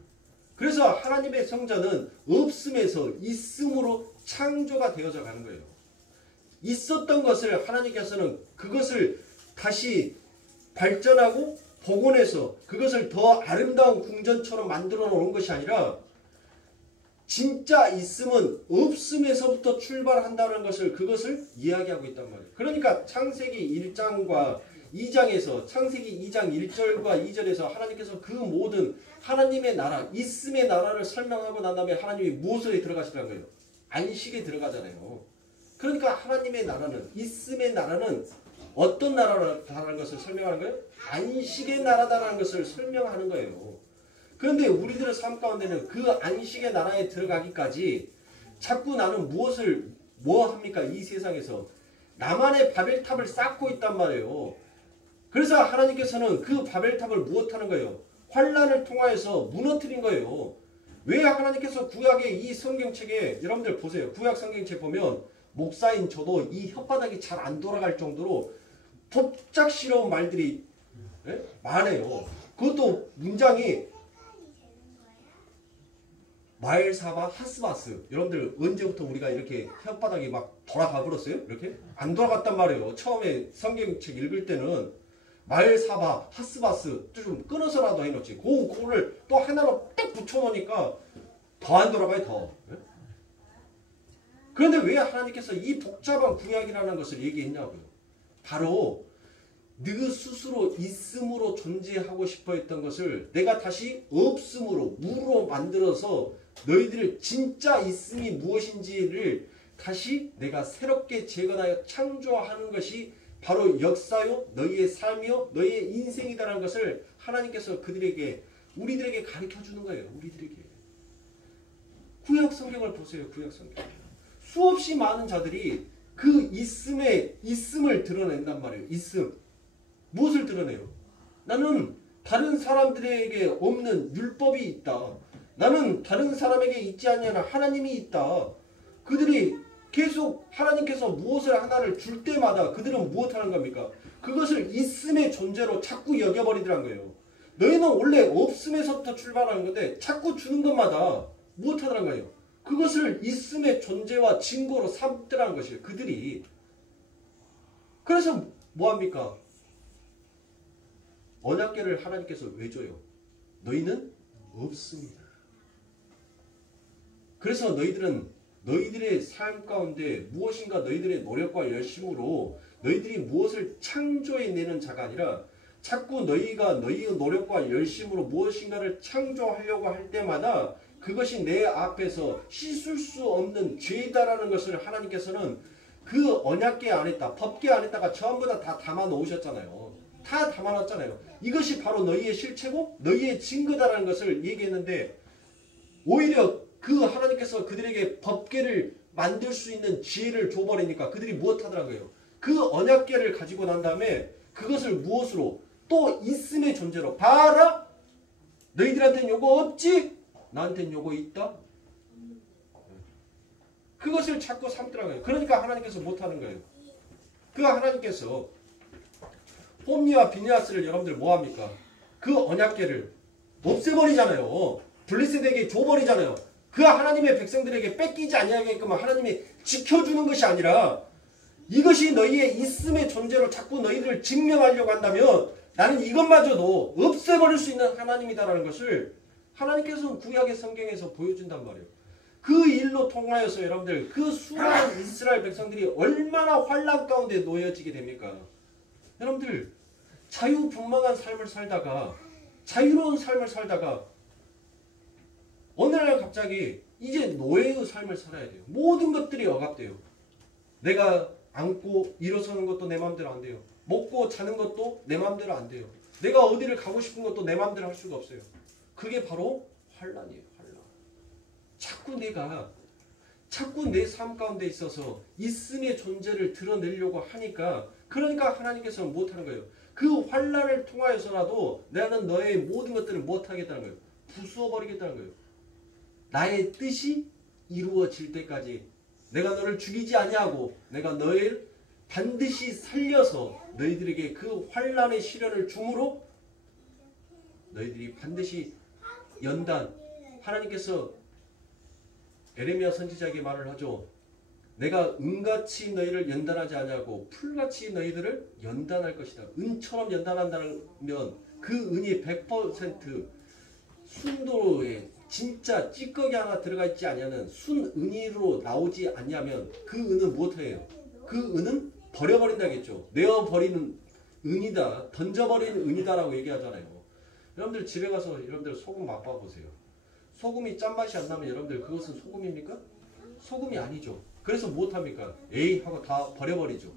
그래서 하나님의 성전은 없음에서 있음으로 창조가 되어져 가는 거예요. 있었던 것을 하나님께서는 그것을 다시 발전하고 복원해서 그것을 더 아름다운 궁전처럼 만들어 놓은 것이 아니라, 진짜 있음은 없음에서부터 출발한다는 것을, 그것을 이야기하고 있단 말이에요. 그러니까 창세기 1장과 2장에서, 창세기 2장 1절과 2절에서 하나님께서 그 모든 하나님의 나라, 있음의 나라를 설명하고 난 다음에 하나님이 무엇에 들어가시라는 거예요? 안식에 들어가잖아요. 그러니까 하나님의 나라는, 있음의 나라는 어떤 나라라는 것을 설명하는 거예요? 안식의 나라다라는 것을 설명하는 거예요. 그런데 우리들의 삶 가운데는 그 안식의 나라에 들어가기까지 자꾸 나는 뭐 합니까? 이 세상에서 나만의 바벨탑을 쌓고 있단 말이에요. 그래서 하나님께서는 그 바벨탑을 무엇하는 거예요? 환란을 통하여서 무너뜨린 거예요. 왜 하나님께서 구약의 이 성경책에 여러분들 보세요. 구약 성경책 보면 목사인 저도 이 혓바닥이 잘 안 돌아갈 정도로 복잡스러운 말들이 많아요. 그것도 문장이 마엘사바 하스바스. 여러분들 언제부터 우리가 이렇게 혓바닥이 막 돌아가 버렸어요? 이렇게? 안 돌아갔단 말이에요. 처음에 성경책 읽을 때는 마엘사바 하스바스 좀 끊어서라도 해놓지. 그거를 또 하나로 딱 붙여놓으니까 더 안 돌아가요. 더. 그런데 왜 하나님께서 이 복잡한 구약이라는 것을 얘기했냐고요. 바로 너 스스로 있음으로 존재하고 싶어 했던 것을 내가 다시 없음으로 무로 만들어서 너희들 진짜 있음이 무엇인지를 다시 내가 새롭게 재건하여 창조하는 것이 바로 역사요 너희의 삶이요 너희의 인생이다라는 것을 하나님께서 그들에게 우리들에게 가르쳐 주는 거예요. 우리들에게. 구약 성경을 보세요. 구약 성경. 수없이 많은 자들이 그 있음을 드러낸단 말이에요. 있음. 무엇을 드러내요? 나는 다른 사람들에게 없는 율법이 있다. 나는 다른 사람에게 있지 않냐나 하나님이 있다. 그들이 계속 하나님께서 무엇을 하나를 줄 때마다 그들은 무엇하는 겁니까? 그것을 있음의 존재로 자꾸 여겨버리더란 거예요. 너희는 원래 없음에서부터 출발하는 건데 자꾸 주는 것마다 무엇하더란 거예요? 그것을 있음의 존재와 증거로 삼더라는 것이에요. 그들이. 그래서 뭐합니까? 언약궤를 하나님께서 왜 줘요? 너희는 없습니다. 그래서 너희들은 너희들의 삶 가운데 무엇인가 너희들의 노력과 열심으로 너희들이 무엇을 창조해내는 자가 아니라 자꾸 너희가 너희의 노력과 열심으로 무엇인가를 창조하려고 할 때마다 그것이 내 앞에서 씻을 수 없는 죄다라는 것을 하나님께서는 그 언약궤 안에다 법궤 안에다가 전부 다 담아 놓으셨잖아요. 다 담아 놨잖아요. 이것이 바로 너희의 실체고 너희의 증거다라는 것을 얘기했는데 오히려 그 하나님께서 그들에게 법궤를 만들 수 있는 지혜를 줘버리니까 그들이 무엇하더라고요. 그 언약궤를 가지고 난 다음에 그것을 무엇으로 또 있음의 존재로 봐라. 너희들한테는 요거 없지? 나한테는 요거 있다. 그것을 자꾸 삼더라고요. 그러니까 하나님께서 못하는 거예요. 그 하나님께서 홈리와 비니아스를 여러분들 뭐합니까? 그 언약궤를 없애버리잖아요. 블레셋에게 줘버리잖아요. 그 하나님의 백성들에게 뺏기지 아니하게끔 하나님이 지켜주는 것이 아니라 이것이 너희의 있음의 존재로 자꾸 너희들을 증명하려고 한다면 나는 이것마저도 없애버릴 수 있는 하나님이다라는 것을 하나님께서는 구약의 성경에서 보여준단 말이에요. 그 일로 통하여서 여러분들 그 수많은 이스라엘 백성들이 얼마나 환난 가운데 놓여지게 됩니까? 여러분들 자유분방한 삶을 살다가 자유로운 삶을 살다가 어느 날 갑자기 이제 노예의 삶을 살아야 돼요. 모든 것들이 억압돼요. 내가 앉고 일어서는 것도 내 마음대로 안 돼요. 먹고 자는 것도 내 마음대로 안 돼요. 내가 어디를 가고 싶은 것도 내 마음대로 할 수가 없어요. 그게 바로 환난이에요. 환난. 자꾸 내 삶 가운데 있어서 있음의 존재를 드러내려고 하니까 그러니까 하나님께서는 못하는 거예요. 그 환난을 통하여서라도 나는 너의 모든 것들을 못하겠다는 거예요. 부수어버리겠다는 거예요. 나의 뜻이 이루어질 때까지 내가 너를 죽이지 아니하고 내가 너를 반드시 살려서 너희들에게 그 환난의 시련을 줌으로 너희들이 반드시 하나님께서 에레미야 선지자에게 말을 하죠. 내가 은같이 너희를 연단하지 아니하고 풀같이 너희들을 연단할 것이다. 은처럼 연단한다면 그 은이 100% 순도로에 진짜 찌꺼기 하나 들어가 있지 아니하는 순은이로 나오지 않냐면 그 은은 무엇이에요? 그 은은 버려버린다겠죠. 내어버리는 은이다. 던져버리는 은이다라고 얘기하잖아요. 여러분들 집에 가서 여러분들 소금 맛봐보세요. 소금이 짠맛이 안 나면 여러분들 그것은 소금입니까? 소금이 아니죠. 그래서 무엇합니까? 에이 하고 다 버려버리죠.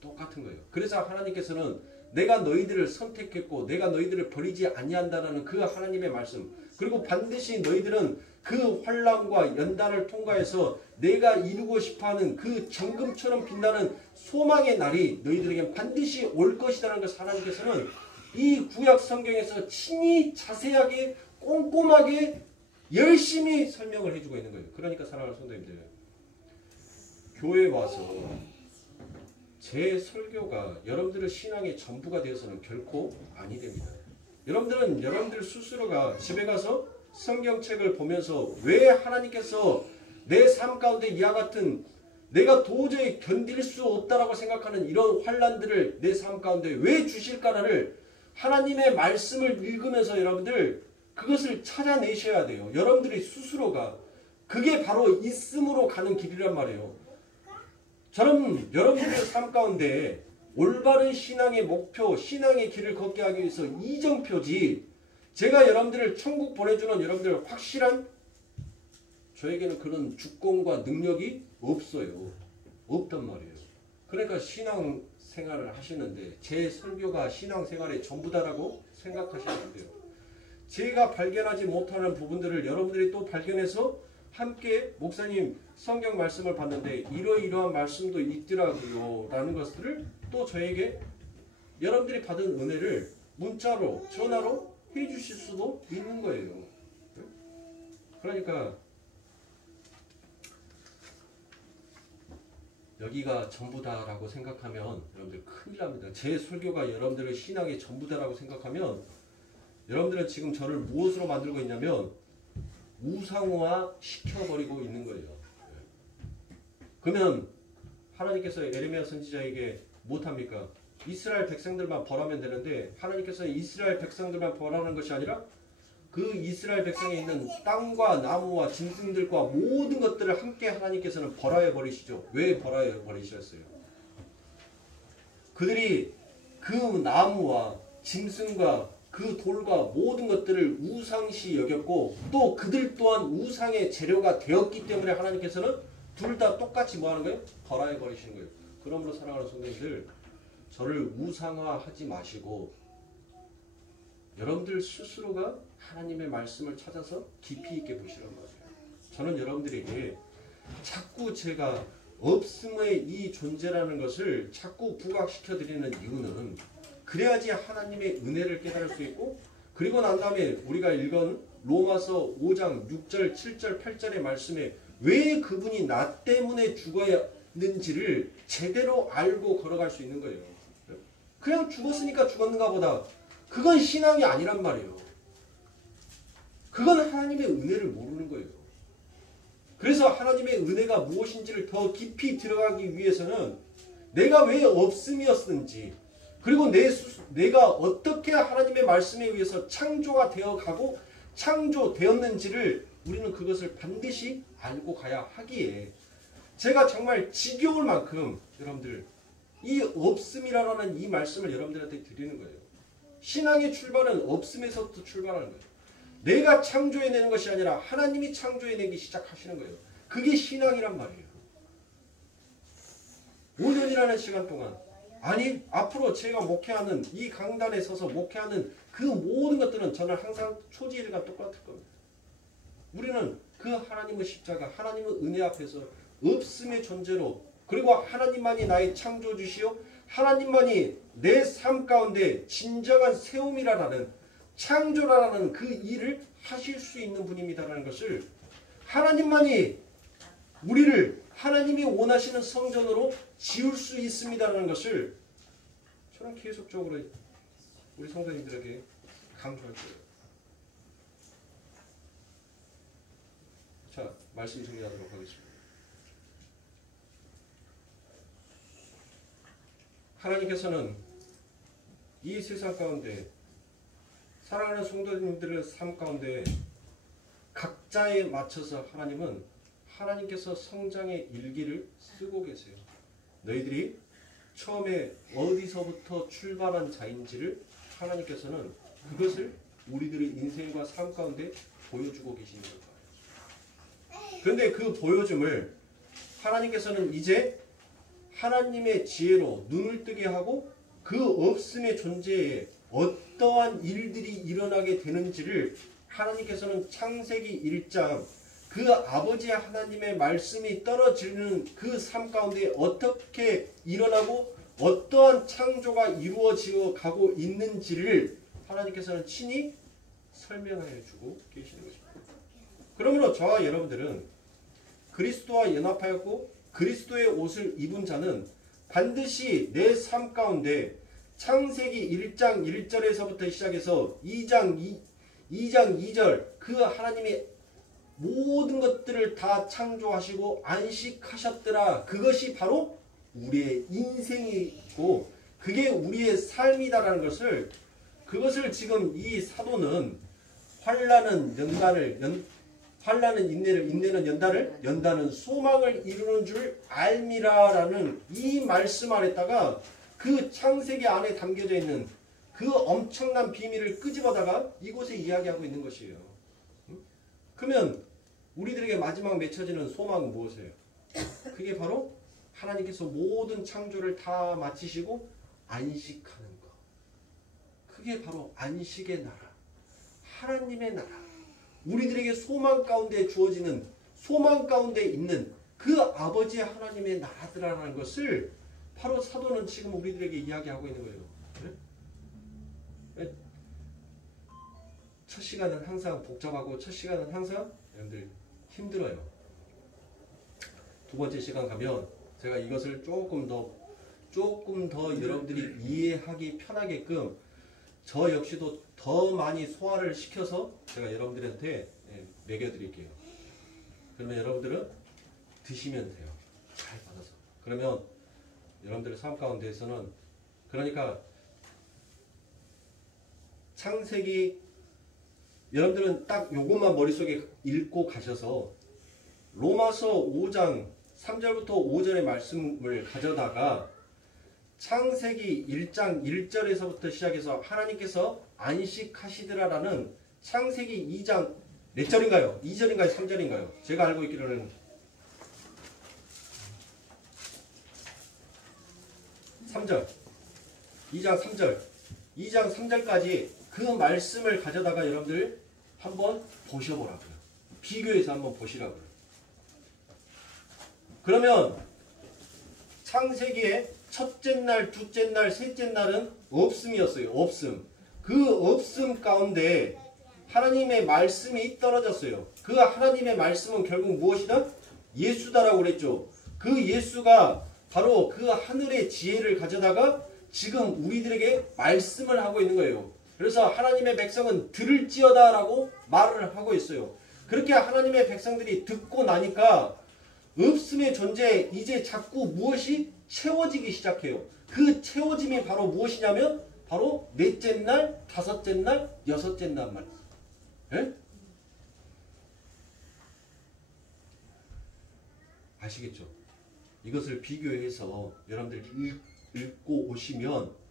똑같은 거예요. 그래서 하나님께서는 내가 너희들을 선택했고 내가 너희들을 버리지 아니한다라는 그 하나님의 말씀 그리고 반드시 너희들은 그 환난과 연단을 통과해서 내가 이루고 싶어하는 그 정금처럼 빛나는 소망의 날이 너희들에게 반드시 올 것이라는 것을 하나님께서는 이 구약 성경에서 친히 자세하게 꼼꼼하게 열심히 설명을 해주고 있는 거예요. 그러니까 사랑하는 성도님들, 교회에 와서 제 설교가 여러분들의 신앙의 전부가 되어서는 결코 아니 됩니다. 여러분들은 여러분들 스스로가 집에 가서 성경책을 보면서 왜 하나님께서 내 삶 가운데 이와 같은 내가 도저히 견딜 수 없다라고 생각하는 이런 환난들을 내 삶 가운데 왜 주실까를 하나님의 말씀을 읽으면서 여러분들 그것을 찾아내셔야 돼요. 여러분들이 스스로가 그게 바로 있음으로 가는 길이란 말이에요. 저는 여러분들의 삶 가운데 올바른 신앙의 목표, 신앙의 길을 걷게 하기 위해서 이정표지 제가 여러분들을 천국 보내주는 여러분들 확실한 저에게는 그런 주권과 능력이 없어요. 없단 말이에요. 그러니까 신앙생활을 하시는데 제 설교가 신앙생활의 전부다라고 생각하시면 안 돼요. 제가 발견하지 못하는 부분들을 여러분들이 또 발견해서 함께 목사님 성경 말씀을 봤는데 이러이러한 말씀도 있더라고요 라는 것들을 또 저에게 여러분들이 받은 은혜를 문자로 전화로 해주실 수도 있는 거예요. 그러니까 여기가 전부다라고 생각하면 여러분들 큰일 납니다. 제 설교가 여러분들의 신앙의 전부다라고 생각하면 여러분들은 지금 저를 무엇으로 만들고 있냐면 우상화 시켜버리고 있는 거예요. 그러면 하나님께서 에레미야 선지자에게 못합니까? 이스라엘 백성들만 벌하면 되는데 하나님께서 이스라엘 백성들만 벌하는 것이 아니라 그 이스라엘 백성에 있는 땅과 나무와 짐승들과 모든 것들을 함께 하나님께서는 벌하여 버리시죠. 왜 벌하여 버리셨어요? 그들이 그 나무와 짐승과 그 돌과 모든 것들을 우상시 여겼고 또 그들 또한 우상의 재료가 되었기 때문에 하나님께서는 둘 다 똑같이 뭐 하는 거예요? 벌하여 버리시는 거예요. 그러므로 사랑하는 성도님들, 저를 우상화하지 마시고 여러분들 스스로가 하나님의 말씀을 찾아서 깊이 있게 보시란 말이에요. 저는 여러분들에게 자꾸 제가 없음의 이 존재라는 것을 자꾸 부각시켜 드리는 이유는 그래야지 하나님의 은혜를 깨달을 수 있고 그리고 난 다음에 우리가 읽은 로마서 5장 6절 7절 8절의 말씀에 왜 그분이 나 때문에 죽어야 하는지를 제대로 알고 걸어갈 수 있는 거예요. 그냥 죽었으니까 죽었는가 보다. 그건 신앙이 아니란 말이에요. 그건 하나님의 은혜를 모르는 거예요. 그래서 하나님의 은혜가 무엇인지를 더 깊이 들어가기 위해서는 내가 왜 없음이었는지 그리고 내가 어떻게 하나님의 말씀에 의해서 창조가 되어가고 창조되었는지를 우리는 그것을 반드시 알고 가야 하기에 제가 정말 지겨울 만큼 여러분들 이 없음이라는 이 말씀을 여러분들한테 드리는 거예요. 신앙의 출발은 없음에서부터 출발하는 거예요. 내가 창조해내는 것이 아니라 하나님이 창조해내기 시작하시는 거예요. 그게 신앙이란 말이에요. 5년이라는 시간 동안 아니 앞으로 제가 목회하는 이 강단에 서서 목회하는 그 모든 것들은 저는 항상 초지일과 똑같을 겁니다. 우리는 그 하나님의 십자가 하나님의 은혜 앞에서 없음의 존재로 그리고 하나님만이 나의 창조주시오 하나님만이 내 삶 가운데 진정한 세움이라는 창조라는 그 일을 하실 수 있는 분입니다라는 것을 하나님만이 우리를 하나님이 원하시는 성전으로 지을 수 있습니다라는 것을 저는 계속적으로 우리 성도님들에게 강조할 거예요. 자, 말씀 정리하도록 하겠습니다. 하나님께서는 이 세상 가운데 사랑하는 성도님들의 삶 가운데 각자에 맞춰서 하나님께서 성장의 일기를 쓰고 계세요. 너희들이 처음에 어디서부터 출발한 자인지를 하나님께서는 그것을 우리들의 인생과 삶 가운데 보여주고 계시는 거예요. 그런데 그 보여줌을 하나님께서는 이제 하나님의 지혜로 눈을 뜨게 하고 그 없음의 존재에 어떠한 일들이 일어나게 되는지를 하나님께서는 창세기 1장 그 아버지 하나님의 말씀이 떨어지는 그 삶 가운데 어떻게 일어나고 어떠한 창조가 이루어지어 가고 있는지를 하나님께서는 친히 설명해 주고 계시는 것입니다. 그러므로 저와 여러분들은 그리스도와 연합하였고 그리스도의 옷을 입은 자는 반드시 내 삶 가운데 창세기 1장 1절에서부터 시작해서 2장 2절 그 하나님이 모든 것들을 다 창조하시고 안식하셨더라. 그것이 바로 우리의 인생이고 그게 우리의 삶이다라는 것을 그것을 지금 이 사도는 환난은 인내를 인내는 연단은 소망을 이루는 줄 알미라라는 이 말씀 안에다가 그 창세기 안에 담겨져 있는 그 엄청난 비밀을 끄집어다가 이곳에 이야기하고 있는 것이에요. 그러면 우리들에게 마지막 맺혀지는 소망은 무엇이에요? 그게 바로 하나님께서 모든 창조를 다 마치시고 안식하는 것. 그게 바로 안식의 나라, 하나님의 나라. 우리들에게 소망 가운데 주어지는 소망 가운데 있는 그 아버지 하나님의 나라라는 것을 바로 사도는 지금 우리들에게 이야기하고 있는 거예요. 네? 첫 시간은 항상 복잡하고 첫 시간은 항상 여러분들 힘들어요. 두 번째 시간 가면 제가 이것을 조금 더 여러분들이 이해하기 편하게끔 저 역시도 더 많이 소화를 시켜서 제가 여러분들한테 먹여드릴게요. 그러면 여러분들은 드시면 돼요. 잘 받아서. 그러면 여러분들의 삶 가운데에서는 그러니까 창세기 여러분들은 딱 요것만 머릿속에 읽고 가셔서 로마서 5장 3절부터 5절의 말씀을 가져다가 창세기 1장 1절에서부터 시작해서 하나님께서 안식하시더라라는 창세기 2장 몇 절인가요? 2절인가요? 3절인가요? 제가 알고 있기로는 3절 2장 3절 2장 3절까지 그 말씀을 가져다가 여러분들 한번 보셔보라고요. 비교해서 한번 보시라고요. 그러면 창세기의 첫째 날, 둘째 날, 셋째 날은 없음이었어요. 없음. 그 없음 가운데 하나님의 말씀이 떨어졌어요. 그 하나님의 말씀은 결국 무엇이다? 예수다라고 그랬죠. 그 예수가 바로 그 하늘의 지혜를 가져다가 지금 우리들에게 말씀을 하고 있는 거예요. 그래서 하나님의 백성은 들을지어다라고 말을 하고 있어요. 그렇게 하나님의 백성들이 듣고 나니까 없음의 존재에 이제 자꾸 무엇이 채워지기 시작해요. 그 채워짐이 바로 무엇이냐면 바로 넷째 날, 다섯째 날, 여섯째 날 말이에요. 예? 아시겠죠? 이것을 비교해서 여러분들 읽고 오시면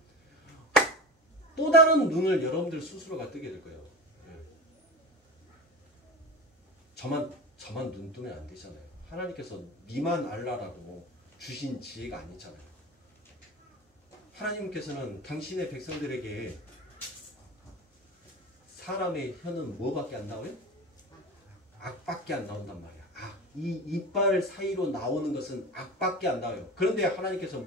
또 다른 눈을 여러분들 스스로가 뜨게 될 거예요. 예. 저만 눈 뜨면 안 되잖아요. 하나님께서 니만 알라라고 주신 지혜가 아니잖아요. 하나님께서는 당신의 백성들에게 사람의 혀는 뭐밖에 안 나와요? 악밖에 안 나온단 말이야. 악. 이 이빨 사이로 나오는 것은 악밖에 안 나와요. 그런데 하나님께서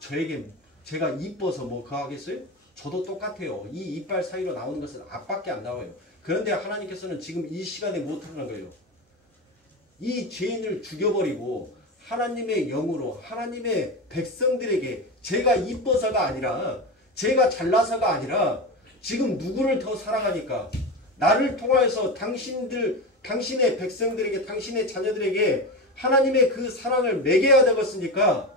저에게 제가 이뻐서 뭐 그하겠어요? 저도 똑같아요. 이 이빨 사이로 나오는 것은 악밖에 안 나와요. 그런데 하나님께서는 지금 이 시간에 못 하는 거예요. 이 죄인을 죽여버리고 하나님의 영으로 하나님의 백성들에게 제가 이뻐서가 아니라 제가 잘나서가 아니라 지금 누구를 더 사랑하니까 나를 통하여서 당신의 백성들에게 당신의 자녀들에게 하나님의 그 사랑을 매겨야 되겠으니까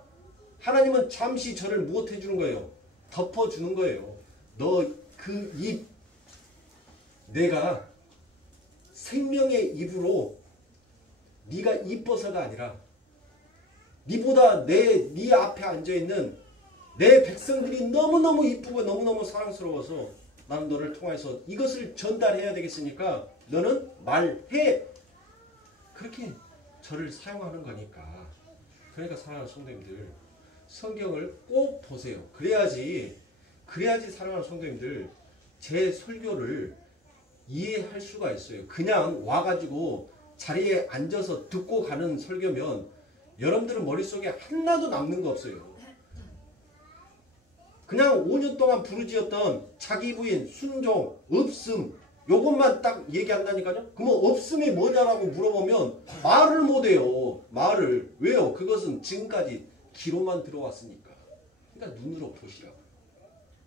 하나님은 잠시 저를 무엇 해주는 거예요? 덮어주는 거예요. 너 그 입 내가 생명의 입으로 네가 이뻐서가 아니라 네보다 네 앞에 앉아있는 내 백성들이 너무너무 이쁘고 너무너무 사랑스러워서 나는 너를 통해서 이것을 전달해야 되겠으니까 너는 말해. 그렇게 저를 사용하는 거니까. 그러니까 사랑하는 성도님들 성경을 꼭 보세요. 그래야지 사랑하는 성도님들 제 설교를 이해할 수가 있어요. 그냥 와가지고 자리에 앉아서 듣고 가는 설교면 여러분들은 머릿속에 하나도 남는 거 없어요. 그냥 5년 동안 부르짖었던 자기 부인, 순종, 없음 요것만 딱 얘기한다니까요. 그러면 없음이 뭐냐라고 물어보면 말을 못해요. 말을. 왜요? 그것은 지금까지 귀로만 들어왔으니까. 그러니까 눈으로 보시라고.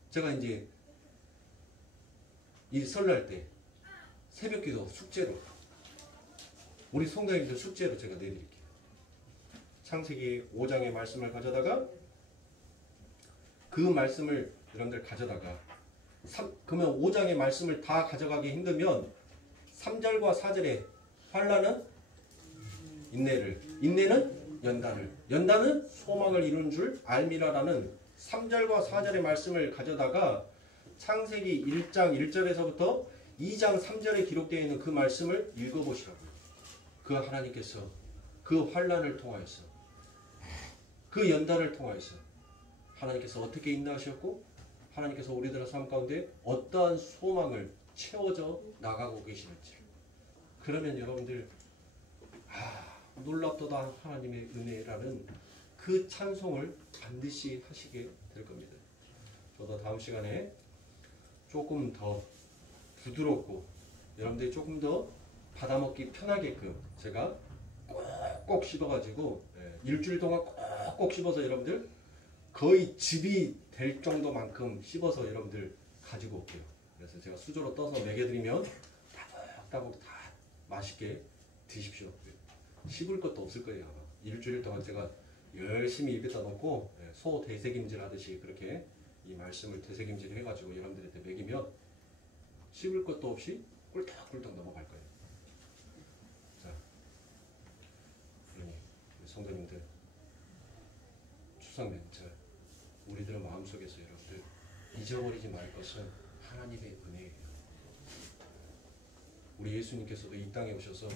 제가 이제 이 설날 때 새벽기도 숙제로 우리 성도님들 숙제로 제가 내드릴게요. 창세기 5장의 말씀을 가져다가 그 말씀을 여러분들 가져다가 그러면 5장의 말씀을 다 가져가기 힘들면 3절과 4절에 환난은 인내를, 인내는 연단을, 연단은 소망을 이루는 줄 알미라라는 3절과 4절의 말씀을 가져다가 창세기 1장 1절에서부터 2장 3절에 기록되어 있는 그 말씀을 읽어보시라고요. 그 하나님께서 그 환난을 통하여서 그 연단을 통하여서 하나님께서 어떻게 인도하셨고 하나님께서 우리들의 삶 가운데 어떠한 소망을 채워져 나가고 계시는지. 그러면 여러분들 놀랍도다 하나님의 은혜라는 그 찬송을 반드시 하시게 될 겁니다. 저도 다음 시간에 조금 더 부드럽고 여러분들이 조금 더 받아먹기 편하게끔 제가 꼭꼭 씹어가지고 일주일 동안 꼭꼭 씹어서 여러분들 거의 즙이 될 정도만큼 씹어서 여러분들 가지고 올게요. 그래서 제가 수저로 떠서 먹여드리면 따박따박 다 맛있게 드십시오. 씹을 것도 없을 거예요. 아마. 일주일 동안 제가 열심히 입에다 넣고 소 되새김질 하듯이 그렇게 이 말씀을 되새김질 해가지고 여러분들한테 먹이면 씹을 것도 없이 꿀떡꿀떡 넘어갈 거예요. 자, 그러니 성도님들 추석 명절 우리들 마음속에서 여러분들 잊어버리지 말 것은 하나님의 은혜예요. 우리 예수님께서도 이 땅에 오셔서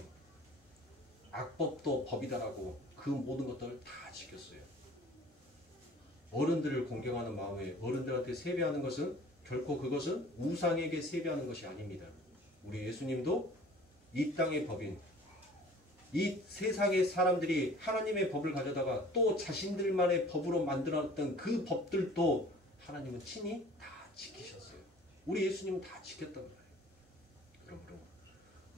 악법도 법이다라고 그 모든 것들을 다 지켰어요. 어른들을 공경하는 마음에 어른들한테 세배하는 것은 결코 그것은 우상에게 세배하는 것이 아닙니다. 우리 예수님도 이 땅의 법인 이 세상의 사람들이 하나님의 법을 가져다가 또 자신들만의 법으로 만들어놨던 그 법들도 하나님은 친히 다 지키셨어요. 우리 예수님은 다 지켰단 말이에요. 그러므로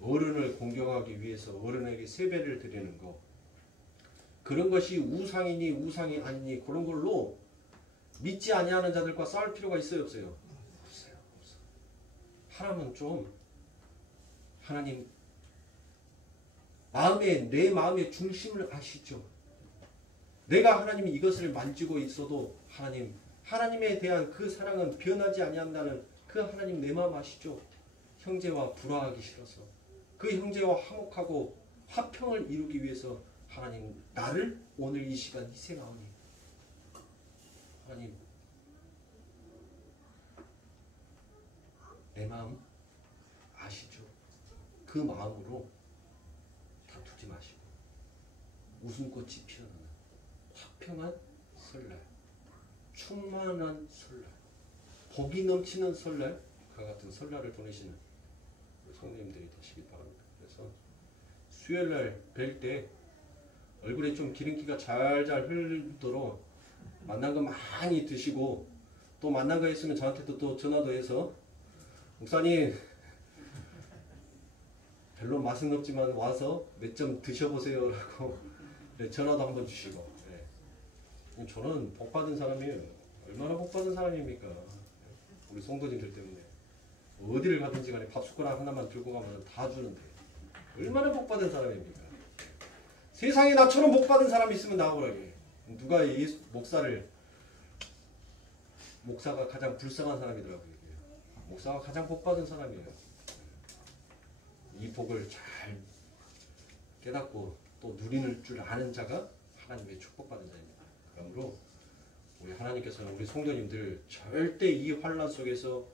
어른을 공경하기 위해서 어른에게 세배를 드리는 것 그런 것이 우상이니 우상이 아니니 그런 걸로 믿지 아니하는 자들과 싸울 필요가 있어요 없어요? 없어요. 하나님은 좀 하나님 내 마음의 중심을 아시죠. 내가 하나님이 이것을 만지고 있어도 하나님에 대한 그 사랑은 변하지 아니한다는 그 하나님 내 마음 아시죠. 형제와 불화하기 싫어서 그 형제와 화목하고 화평을 이루기 위해서 하나님 나를 오늘 이 시간 희생하오니 하나님 내 마음 아시죠. 그 마음으로 다투지 마시고 웃음꽃이 피어나는 화평한 설날 충만한 설날 복이 넘치는 설날 그 같은 설날을 보내시는 성도님들이 되시기 바랍니다. 그래서 수요일날 뵐 때 얼굴에 좀 기름기가 잘잘 흐르도록 만난 거 많이 드시고 또 만난 거 있으면 저한테도 또 전화도 해서 목사님 별로 맛은 없지만 와서 몇 점 드셔보세요 라고 전화도 한번 주시고 저는 복받은 사람이에요. 얼마나 복받은 사람입니까? 우리 성도님들 때문에 어디를 가든지 간에 밥 숟가락 하나만 들고 가면 다 주는데 얼마나 복받은 사람입니까? 세상에 나처럼 복받은 사람이 있으면 나오라게. 누가 목사가 가장 불쌍한 사람이더라고요. 목사가 가장 복받은 사람이에요. 이 복을 잘 깨닫고 또 누리는 줄 아는 자가 하나님의 축복받은 자입니다. 그러므로 우리 하나님께서는 우리 성도님들 절대 이 환난 속에서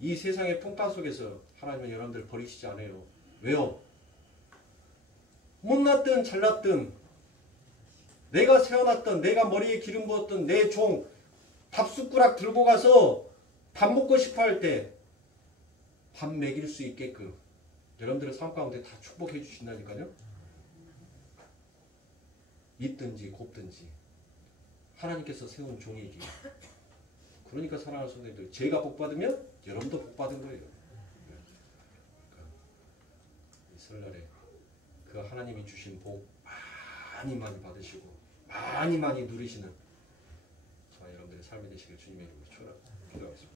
이 세상의 풍파 속에서 하나님은 여러분들 버리시지 않아요. 왜요? 못났든 잘났든 내가 세워놨던 내가 머리에 기름 부었던 내 종 밥숟가락 들고 가서 밥 먹고 싶어 할 때 밥 먹일 수 있게끔 여러분들의 삶 가운데 다 축복해 주신다니까요. 있든지 곱든지 하나님께서 세운 종이기. 그러니까 사랑하는 성도님들, 제가 복 받으면 여러분도 복 받은 거예요. 그러니까 이 설날에 그 하나님이 주신 복 많이 많이 받으시고 많이 많이 누리시는 저와 여러분들의 삶이 되시길 주님의 이름으로 축원합니다. 기도하겠습니다.